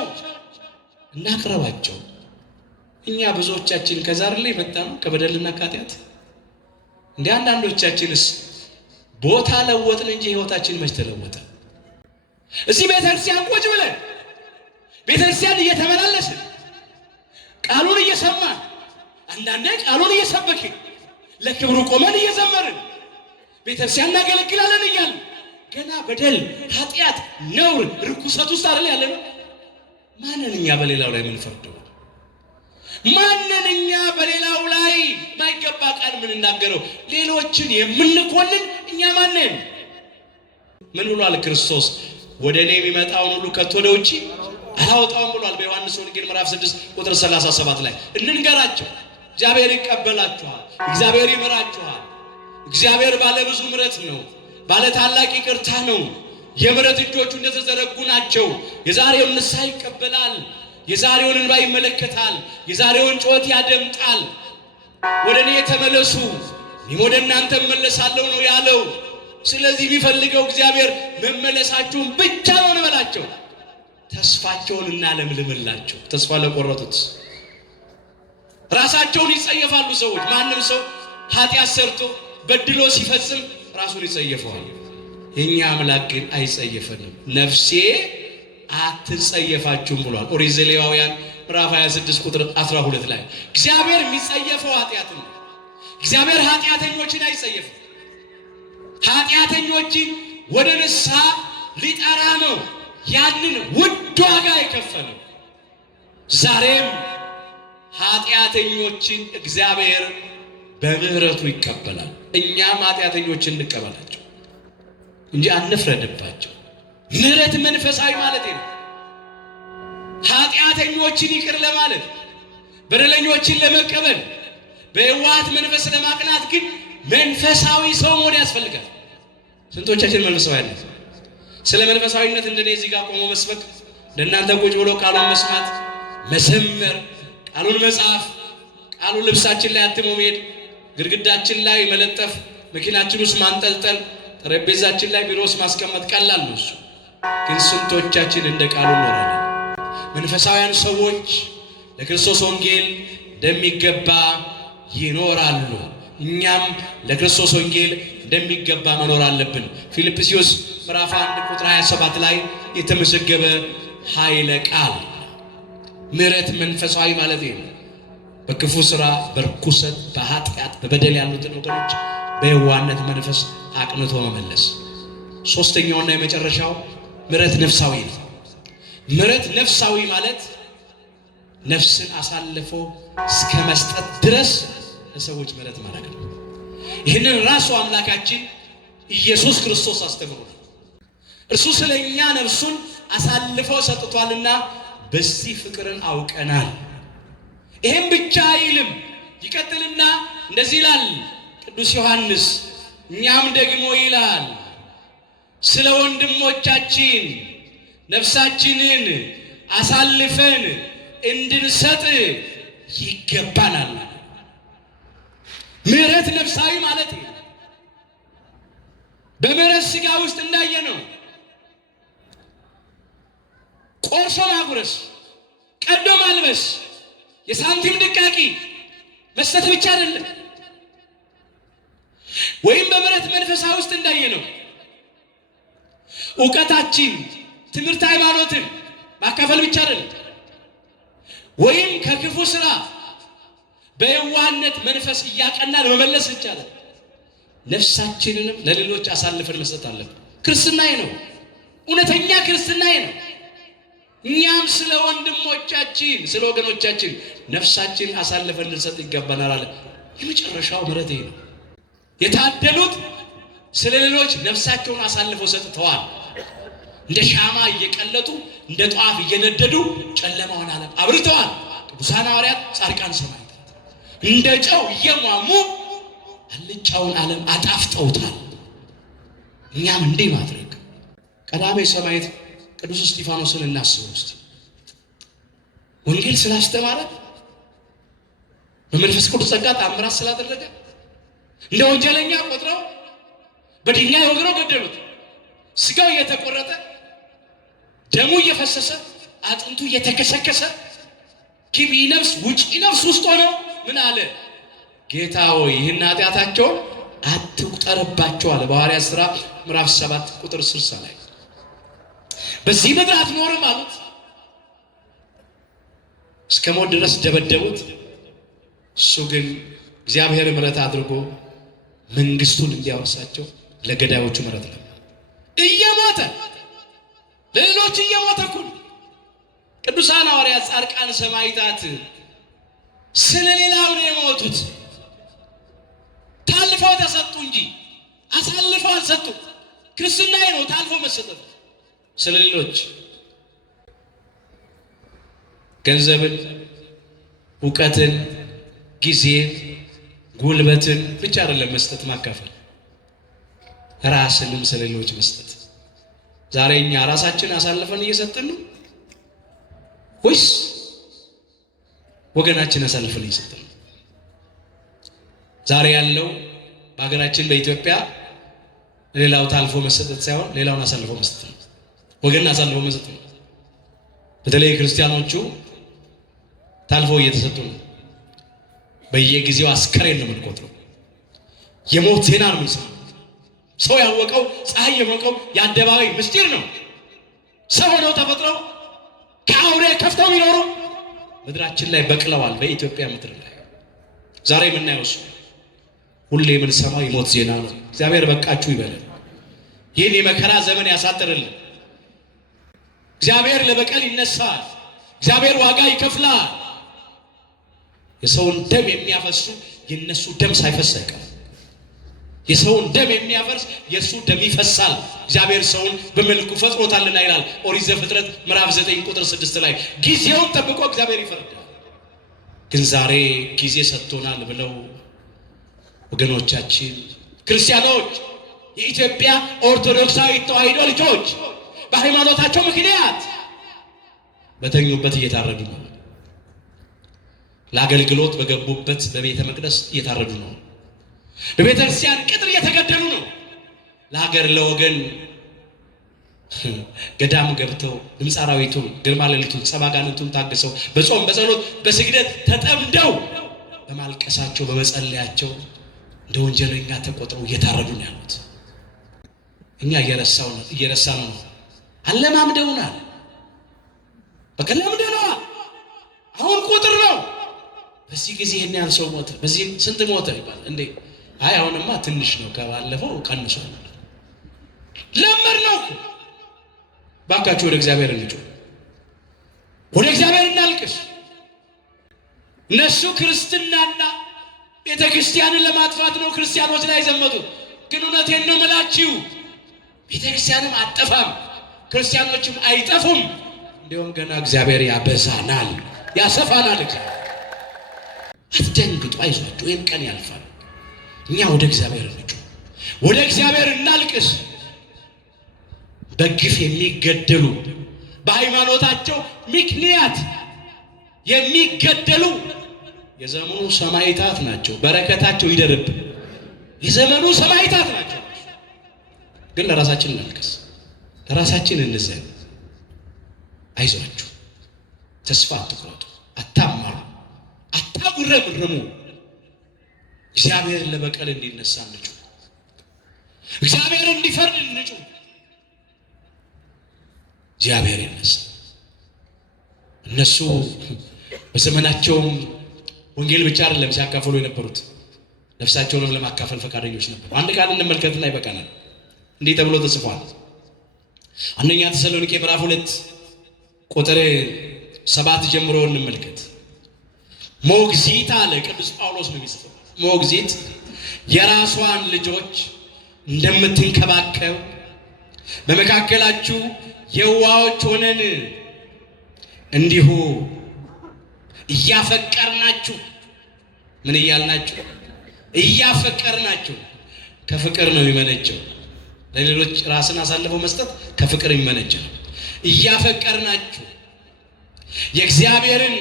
እናቅርባቸው። እኛ ብዙዎቻችን ከዛር ላይ መጣን ከበደልና ከኃጢአት። እንደ አንዳንዶቻችንስ ቦታ ለወጥን እንጂ ህይወታችን መች ተለወጠ? እዚህ ቤተክርስቲያን ቁጭ ብለን ቤተክርስቲያን እየተመላለስን ቃሉን እየሰማን አንዳንዴ ቃሉን እየሰበክን ለክብሩ ቆመን እየዘመርን ቤተክርስቲያን እናገለግላለን እያልን ገና በደል፣ ኃጢአት፣ ነውር፣ ርኩሰት ውስጥ አይደል ያለነው? ማንን እኛ በሌላው ላይ የምንፈርደው? ማንን እኛ በሌላው ላይ ማይገባ ቃል የምንናገረው? ሌሎችን የምንኮንን እኛ ማንን? ምን ብሏል ክርስቶስ? ወደ እኔ የሚመጣውን ሁሉ ከቶ ወደ ውጪ አላወጣውም ብሏል በዮሐንስ ወንጌል ምዕራፍ 6 ቁጥር 37 ላይ። እንንገራቸው፣ እግዚአብሔር ይቀበላችኋል፣ እግዚአብሔር ይምራችኋል። እግዚአብሔር ባለ ብዙ ምሕረት ነው፣ ባለ ታላቅ ይቅርታ ነው። የምሕረት እጆቹ እንደተዘረጉ ናቸው። የዛሬውን ንስሐ ይቀበላል፣ የዛሬውን እንባ ይመለከታል፣ የዛሬውን ጩኸት ያደምጣል። ወደ እኔ ተመለሱ እኔም ወደ እናንተ እመለሳለሁ ነው ያለው። ስለዚህ የሚፈልገው እግዚአብሔር መመለሳችሁን ብቻ ነው እንበላቸው። ተስፋቸውን እናለምልምላቸው። ተስፋ ለቆረጡት ራሳቸውን ይጸየፋሉ ሰዎች። ማንም ሰው ኃጢአት ሰርቶ በድሎ ሲፈጽም ራሱን ይጸየፈዋል። የኛ አምላክ ግን አይጸየፈንም። ነፍሴ አትጸየፋችሁም ብሏል ኦሪት ዘሌዋውያን ምዕራፍ 26 ቁጥር 12 ላይ። እግዚአብሔር የሚጸየፈው ኃጢአትን ነው። እግዚአብሔር ኃጢአተኞችን አይጸየፍም። ኃጢአተኞችን ወደ ንስሐ ሊጠራ ነው ያንን ውድ ዋጋ የከፈለው። ዛሬም ኃጢአተኞችን እግዚአብሔር በምህረቱ ይቀበላል። እኛም ኃጢአተኞችን እንቀበላቸው እንጂ አንፍረድባቸው። ምህረት መንፈሳዊ ማለት ነው። ኃጢአተኞችን ይቅር ለማለት በደለኞችን ለመቀበል በየዋሃት መንፈስ ለማቅናት ግን መንፈሳዊ ሰው መሆን ያስፈልጋል። ስንቶቻችን መንፈሳዊ ያለ? ስለ መንፈሳዊነት እንደኔ እዚህ ጋር ቆሞ መስበክ፣ ለእናንተ ቁጭ ብሎ ቃሉን መስማት፣ መዘመር፣ ቃሉን መጻፍ፣ ቃሉን ልብሳችን ላይ አትሞ መሄድ፣ ግድግዳችን ላይ መለጠፍ፣ መኪናችን ውስጥ ማንጠልጠል፣ ጠረጴዛችን ላይ ቢሮ ውስጥ ማስቀመጥ ቀላል ነው እሱ። ግን ስንቶቻችን እንደ ቃሉ እንኖራለን? መንፈሳውያን ሰዎች ለክርስቶስ ወንጌል እንደሚገባ ይኖራሉ። እኛም ለክርስቶስ ወንጌል እንደሚገባ መኖር አለብን። ፊልጵስዩስ ምዕራፍ 1 ቁጥር 27 ላይ የተመዘገበ ኃይለ ቃል ምሕረት መንፈሳዊ ማለት ነው። በክፉ ስራ፣ በርኩሰት፣ በኃጢአት፣ በበደል ያሉትን ወገኖች በየዋህነት መንፈስ አቅንቶ መመለስ። ሶስተኛውና የመጨረሻው ምሕረት ነፍሳዊ ነው። ምሕረት ነፍሳዊ ማለት ነፍስን አሳልፎ እስከ መስጠት ድረስ ለሰዎች ምሕረት ማድረግ ነው። ይህንን ራሱ አምላካችን ኢየሱስ ክርስቶስ አስተምሮናል። እርሱ ስለኛ ነፍሱን አሳልፎ ሰጥቷልና በዚህ ፍቅርን አውቀናል። ይሄም ብቻ አይልም፣ ይቀጥልና እንደዚህ ይላል ቅዱስ ዮሐንስ። እኛም ደግሞ ይላል ስለ ወንድሞቻችን ነፍሳችንን አሳልፈን እንድንሰጥ ይገባናል። ምሕረት ነፍሳዊ ማለት ነው። በምሕረት ሥጋ ውስጥ እንዳየ ነው ቆርሶ ማጉረስ፣ ቀዶ ማልበስ፣ የሳንቲም ድቃቂ መስጠት ብቻ አይደለም። ወይም በምሕረት መንፈሳዊ ውስጥ እንዳየ ነው ዕውቀታችን ትምህርት ሃይማኖትን ማካፈል ብቻ አይደለም። ወይም ከክፉ ስራ በየዋህነት መንፈስ እያቀናን መመለስ ብቻ አይደለም። ነፍሳችንንም ለሌሎች አሳልፈን መስጠት አለብን። ክርስትናዬ ነው፣ እውነተኛ ክርስትናዬ ነው። እኛም ስለ ወንድሞቻችን ስለ ወገኖቻችን ነፍሳችን አሳልፈን ልንሰጥ ይገባናል አለ። የመጨረሻው ምሕረት ነው። የታደሉት ስለ ሌሎች ነፍሳቸውን አሳልፈው ሰጥተዋል። እንደ ሻማ እየቀለጡ እንደ ጧፍ እየነደዱ ጨለማውን ዓለም አብርተዋል። ቅዱሳን ሐዋርያት፣ ጻድቃን፣ ሰማዕታት እንደ ጨው እየሟሙ አልጫውን ዓለም አጣፍጠውታል። እኛም እንዲህ ማድረግ ቀዳሜ ሰማዕት ቅዱስ እስጢፋኖስን እናስበው እስቲ። ወንጌል ስላስተማረ በመንፈስ ቅዱስ ጸጋ ተአምራት ስላደረገ እንደ ወንጀለኛ ቆጥረው በድንጋይ ወግረው ገደሉት። ስጋው እየተቆረጠ ደሙ እየፈሰሰ አጥንቱ እየተከሰከሰ ግቢ ነፍስ ውጪ ነፍስ ውስጥ ሆነው ምን አለ? ጌታ ሆይ ይህን ኃጢአታቸውን አትቁጠርባቸው አለ በሐዋርያት ሥራ ምዕራፍ 7 ቁጥር 60 ላይ። በዚህ ምድር አትኖርም አሉት። እስከ ሞት ድረስ ደበደቡት። እሱ ግን እግዚአብሔር ምሕረት አድርጎ መንግስቱን እንዲያወርሳቸው ለገዳዮቹ ምሕረት ነው። እየሞተ ለሌሎች እየሞተ እኮ ቅዱሳን ሐዋርያት፣ ጻድቃን፣ ሰማዕታት ስለ ሌላው ነው የሞቱት። ታልፈው ተሰጡ እንጂ አሳልፈው አልሰጡ። ክርስትናዬ ነው ታልፎ መሰጠት። ስለ ሌሎች ገንዘብን፣ እውቀትን፣ ጊዜን፣ ጉልበትን ብቻ አይደለም መስጠት ማካፈል፣ ራስንም ስለ ሌሎች መስጠት። ዛሬ እኛ ራሳችን አሳልፈን እየሰጠን ነው ወይስ ወገናችን አሳልፈን እየሰጠን ነው? ዛሬ ያለው በሀገራችን በኢትዮጵያ ሌላው ታልፎ መሰጠት ሳይሆን ሌላውን አሳልፎ መስጠት ነው። ወገንን አሳልፎ መስጠት ነው። በተለይ ክርስቲያኖቹ ታልፎ እየተሰጡ ነው። በየጊዜው አስከሬን ነው የምንቆጥረው። የሞት ዜና ነው የምንሰማው። ሰው ያወቀው ፀሐይ የሞቀው የአደባባይ ምስጢር ነው። ሰው ሆነው ተፈጥረው ከአውሬ ከፍተው የሚኖሩ ምድራችን ላይ በቅለዋል። በኢትዮጵያ ምድር ላይ ዛሬ የምናየው እሱ ሁሌ የምንሰማው የሞት ዜና ነው። እግዚአብሔር በቃችሁ ይበለን። ይህን የመከራ ዘመን ያሳጥርልን። እግዚአብሔር ለበቀል ይነሳል። እግዚአብሔር ዋጋ ይከፍላል። የሰውን ደም የሚያፈሱ የነሱ ደም ሳይፈስ አይቀርም። የሰውን ደም የሚያፈርስ የሱ ደም ይፈሳል። እግዚአብሔር ሰውን በመልኩ ፈጥሮታልና ይላል ኦሪት ዘፍጥረት ምዕራፍ 9 ቁጥር 6 ላይ። ጊዜውን ጠብቆ እግዚአብሔር ይፈርዳል። ግን ዛሬ ጊዜ ሰጥቶናል ብለው ወገኖቻችን ክርስቲያኖች፣ የኢትዮጵያ ኦርቶዶክሳዊ ተዋሕዶ ልጆች በሃይማኖታቸው ምክንያት በተኙበት እየታረዱ ነው። ለአገልግሎት በገቡበት በቤተ መቅደስ እየታረዱ ነው። በቤተ ክርስቲያን ቅጥር እየተገደሉ ነው። ለሀገር ለወገን ገዳም ገብተው ድምፀ አራዊቱን ግርማ ሌሊቱን ሰባጋንቱን ታግሰው በጾም በጸሎት በስግደት ተጠምደው በማልቀሳቸው በመጸለያቸው እንደ ወንጀለኛ ተቆጥረው እየታረዱ ነው ያሉት። እኛ እየረሳን ነው። አለማምደውናል። በከለምደነዋል። አሁን ቁጥር ነው። በዚህ ጊዜ ይሄን ያህል ሰው ሞተ፣ በዚህ ስንት ሞተ ይባል እንዴ? አይ አሁንማ ትንሽ ነው፣ ከባለፈው ቀንሷል። ለመር ነው። ባካችሁ ወደ እግዚአብሔር እንጩህ፣ ወደ እግዚአብሔር እናልቅስ። እነሱ ክርስትናና ቤተ ክርስቲያንን ለማጥፋት ነው ክርስቲያኖች ላይ ዘመቱት። ግን እውነቴን ነው የምላችሁ ቤተክርስቲያንም አጠፋም፣ ክርስቲያኖችም አይጠፉም። እንዲሁም ገና እግዚአብሔር ያበዛናል፣ ያሰፋናል። እግዚአብሔር አትደንግጡ፣ አይዟችሁ፣ ወይም ቀን ያልፋል። እኛ ወደ እግዚአብሔር እንጩ፣ ወደ እግዚአብሔር እናልቅስ። በግፍ የሚገደሉ በሃይማኖታቸው ምክንያት የሚገደሉ የዘመኑ ሰማዕታት ናቸው። በረከታቸው ይደርብ። የዘመኑ ሰማዕታት ናቸው። ግን ለራሳችን እናልቅስ፣ ለራሳችን እንዘን። አይዟችሁ፣ ተስፋ አትቁረጡ፣ አታማሩ፣ አታጉረምርሙ። እግዚአብሔር ለበቀል እንዲነሳ እንጩ፣ እግዚአብሔር እንዲፈርድ እንጩ። እግዚአብሔር ይነሳ። እነሱ በዘመናቸውም ወንጌል ብቻ አይደለም ሲያካፈሉ የነበሩት፣ ነፍሳቸውንም ለማካፈል ፈቃደኞች ነበሩ። አንድ ቃል እንመልከትና ይበቃናል። እንዲህ ተብሎ ተጽፏል። አንደኛ ተሰሎንቄ ምዕራፍ 2 ቁጥር 7 ጀምሮ እንመልከት። ሞግዚት አለ ቅዱስ ጳውሎስ ነው የሚጽፈው። ሞግዚት የራሷን ልጆች እንደምትንከባከብ በመካከላችሁ የዋዎች ሆነን እንዲሁ እያፈቀርናችሁ። ምን እያልናችሁ? እያፈቀርናችሁ። ከፍቅር ነው የሚመነጨው። ለሌሎች ራስን አሳልፈው መስጠት ከፍቅር የሚመነጭ ነው። እያፈቀርናችሁ የእግዚአብሔርን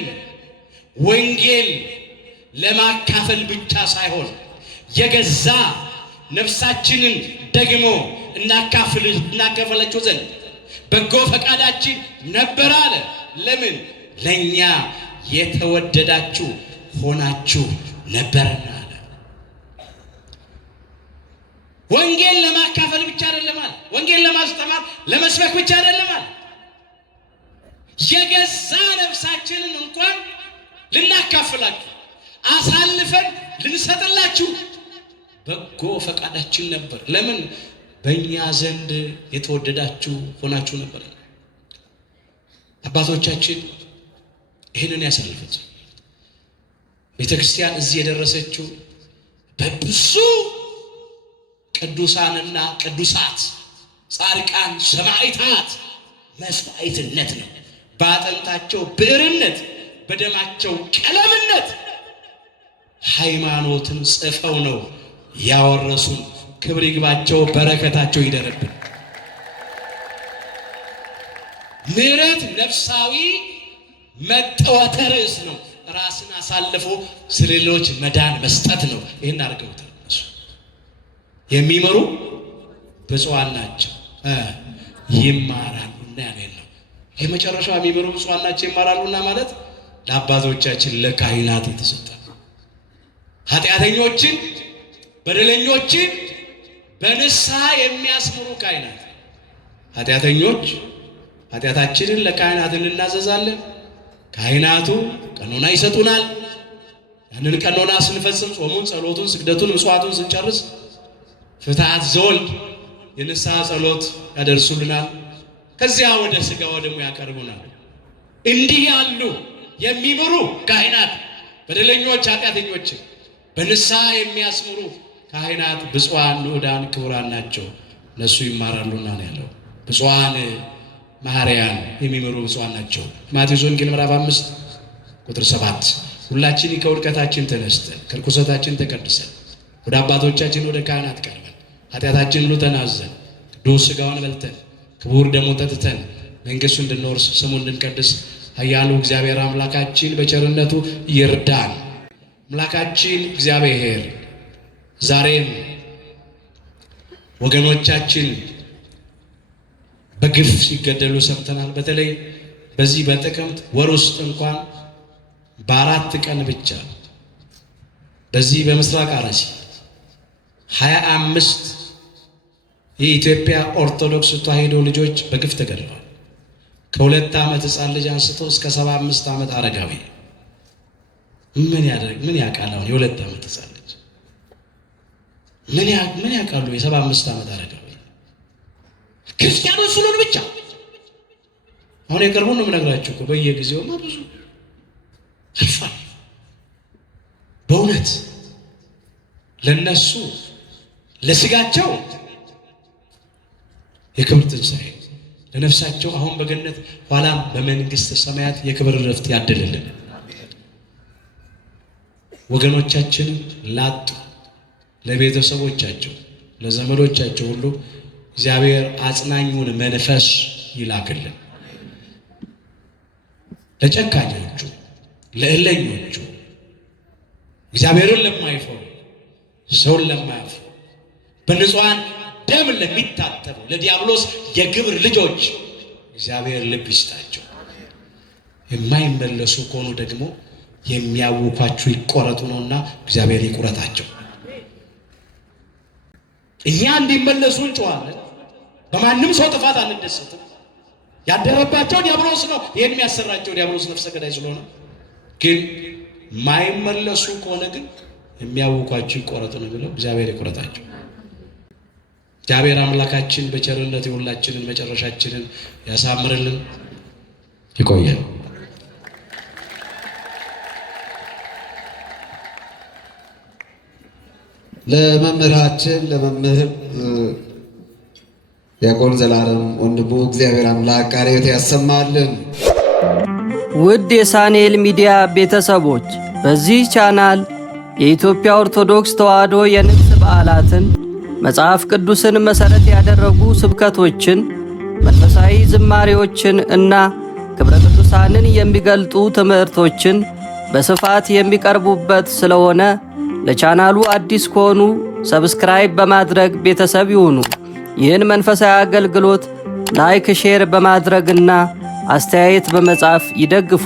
ወንጌል ለማካፈል ብቻ ሳይሆን የገዛ ነፍሳችንን ደግሞ እናካፈላችሁ ዘንድ በጎ ፈቃዳችን ነበር አለ። ለምን? ለእኛ የተወደዳችሁ ሆናችሁ ነበርና አለ። ወንጌል ለማካፈል ብቻ አይደለም አለ። ወንጌል ለማስተማር ለመስበክ ብቻ አይደለም አለ። የገዛ ነፍሳችንን እንኳን ልናካፍላችሁ አሳልፈን ልንሰጥላችሁ በጎ ፈቃዳችን ነበር። ለምን? በእኛ ዘንድ የተወደዳችሁ ሆናችሁ ነበር። አባቶቻችን ይህንን ያሳልፉት። ቤተክርስቲያን እዚህ የደረሰችው በብዙ ቅዱሳንና ቅዱሳት፣ ጻድቃን፣ ሰማዕታት መስዋዕትነት ነው። በአጥንታቸው ብዕርነት፣ በደማቸው ቀለምነት ሃይማኖትን ጽፈው ነው ያወረሱን። ክብር ይግባቸው፣ በረከታቸው ይደረብን። ምሕረት ነፍሳዊ መጠወተ ርዕስ ነው። ራስን አሳልፎ ስለሌሎች መዳን መስጠት ነው። ይህን አድርገውታል እነሱ። የሚመሩ ብፁዓን ናቸው ይማራሉና ያለ ነው። የመጨረሻው የሚመሩ ብፁዓን ናቸው ይማራሉና ማለት ለአባቶቻችን ለካህናት የተሰጠ ኃጢአተኞችን በደለኞችን በንስሐ የሚያስምሩ ካህናት። ኃጢአተኞች ኃጢአታችንን ለካህናት እንናዘዛለን። ካህናቱ ቀኖና ይሰጡናል። ያንን ቀኖና ስንፈጽም ጾሙን፣ ጸሎቱን፣ ስግደቱን፣ ምጽዋቱን ስንጨርስ ፍትሐት ዘወልድ የንስሐ ጸሎት ያደርሱልናል። ከዚያ ወደ ሥጋ ወደሙ ያቀርቡናል። እንዲህ ያሉ የሚምሩ ካህናት በደለኞች ኃጢአተኞችን በንስሐ የሚያስምሩ ካህናት ብፁዓን ንዑዳን ክቡራን ናቸው፣ እነሱ ይማራሉና ነው ያለው። ብፁዓን መሐርያን የሚምሩ ብፁዓን ናቸው። ማቴዎስ ወንጌል ምዕራፍ 5 ቁጥር 7 ሁላችን ከውድቀታችን ተነስተን ከርኩሰታችን ተቀድሰን ወደ አባቶቻችን ወደ ካህናት ቀርበን ኃጢአታችን ሁሉ ተናዘን ቅዱስ ሥጋውን በልተን ክቡር ደሙን ጠጥተን መንግሥቱን እንድንወርስ ስሙን እንድንቀድስ ኃያሉ እግዚአብሔር አምላካችን በቸርነቱ ይርዳን። አምላካችን እግዚአብሔር ዛሬም ወገኖቻችን በግፍ ሲገደሉ ሰምተናል። በተለይ በዚህ በጥቅምት ወር ውስጥ እንኳን በ4 ቀን ብቻ በዚህ በምስራቅ አርሲ 25 የኢትዮጵያ ኦርቶዶክስ ተዋሕዶ ልጆች በግፍ ተገድለዋል። ከ2 ዓመት ሕፃን ልጅ አንስቶ እስከ 75 ዓመት አረጋዊ። ምን ያውቃል? አሁን የ2 ዓመት ሕፃን ልጅ ምን ያውቃሉ? የ75 ዓመት አረጋዊ ክርስቲያኖች ስለሆኑ ብቻ። አሁን የቀርቡ ነው የምነግራችሁ እኮ በየጊዜውማ ብዙ አልፏል። በእውነት ለነሱ ለስጋቸው የክብር ትንሣኤ ለነፍሳቸው አሁን በገነት ኋላም በመንግሥተ ሰማያት የክብር ረፍት ያድልልን። ወገኖቻችን ላጡ ለቤተሰቦቻቸው ለዘመዶቻቸው ሁሉ እግዚአብሔር አጽናኙን መንፈስ ይላክልን። ለጨካኞቹ ለእለኞቹ እግዚአብሔርን ለማይፈሩ ሰውን ለማያፍሩ በንጹሐን ደም ለሚታጠቡ ለዲያብሎስ የግብር ልጆች እግዚአብሔር ልብ ይስጣቸው። የማይመለሱ ከሆኑ ደግሞ የሚያውኳቸው ይቆረጡ ነውና እግዚአብሔር ይቁረጣቸው። እኛ እንዲመለሱ እንጮኻለን። በማንም ሰው ጥፋት አንደሰትም። ያደረባቸው ዲያብሎስ ነው። ይሄን የሚያሰራቸው ዲያብሎስ ነፍሰ ገዳይ ስለሆነ፣ ግን ማይመለሱ ከሆነ ግን የሚያውኳቸው ይቆረጡ ነው ብለው እግዚአብሔር ይቁረጣቸው። እግዚአብሔር አምላካችን በቸርነት የሁላችንን መጨረሻችንን ያሳምርልን። ይቆያል። ለመምህራችን ለመምህር ዲያቆን ዘላለም ወንድሙ እግዚአብሔር አምላክ ቃለ ሕይወት ያሰማልን። ውድ የሳኔል ሚዲያ ቤተሰቦች በዚህ ቻናል የኢትዮጵያ ኦርቶዶክስ ተዋሕዶ የንግስ በዓላትን፣ መጽሐፍ ቅዱስን መሠረት ያደረጉ ስብከቶችን፣ መንፈሳዊ ዝማሬዎችን እና ክብረ ቅዱሳንን የሚገልጡ ትምህርቶችን በስፋት የሚቀርቡበት ስለሆነ ለቻናሉ አዲስ ከሆኑ ሰብስክራይብ በማድረግ ቤተሰብ ይሁኑ። ይህን መንፈሳዊ አገልግሎት ላይክ፣ ሼር በማድረግና አስተያየት በመጻፍ ይደግፉ።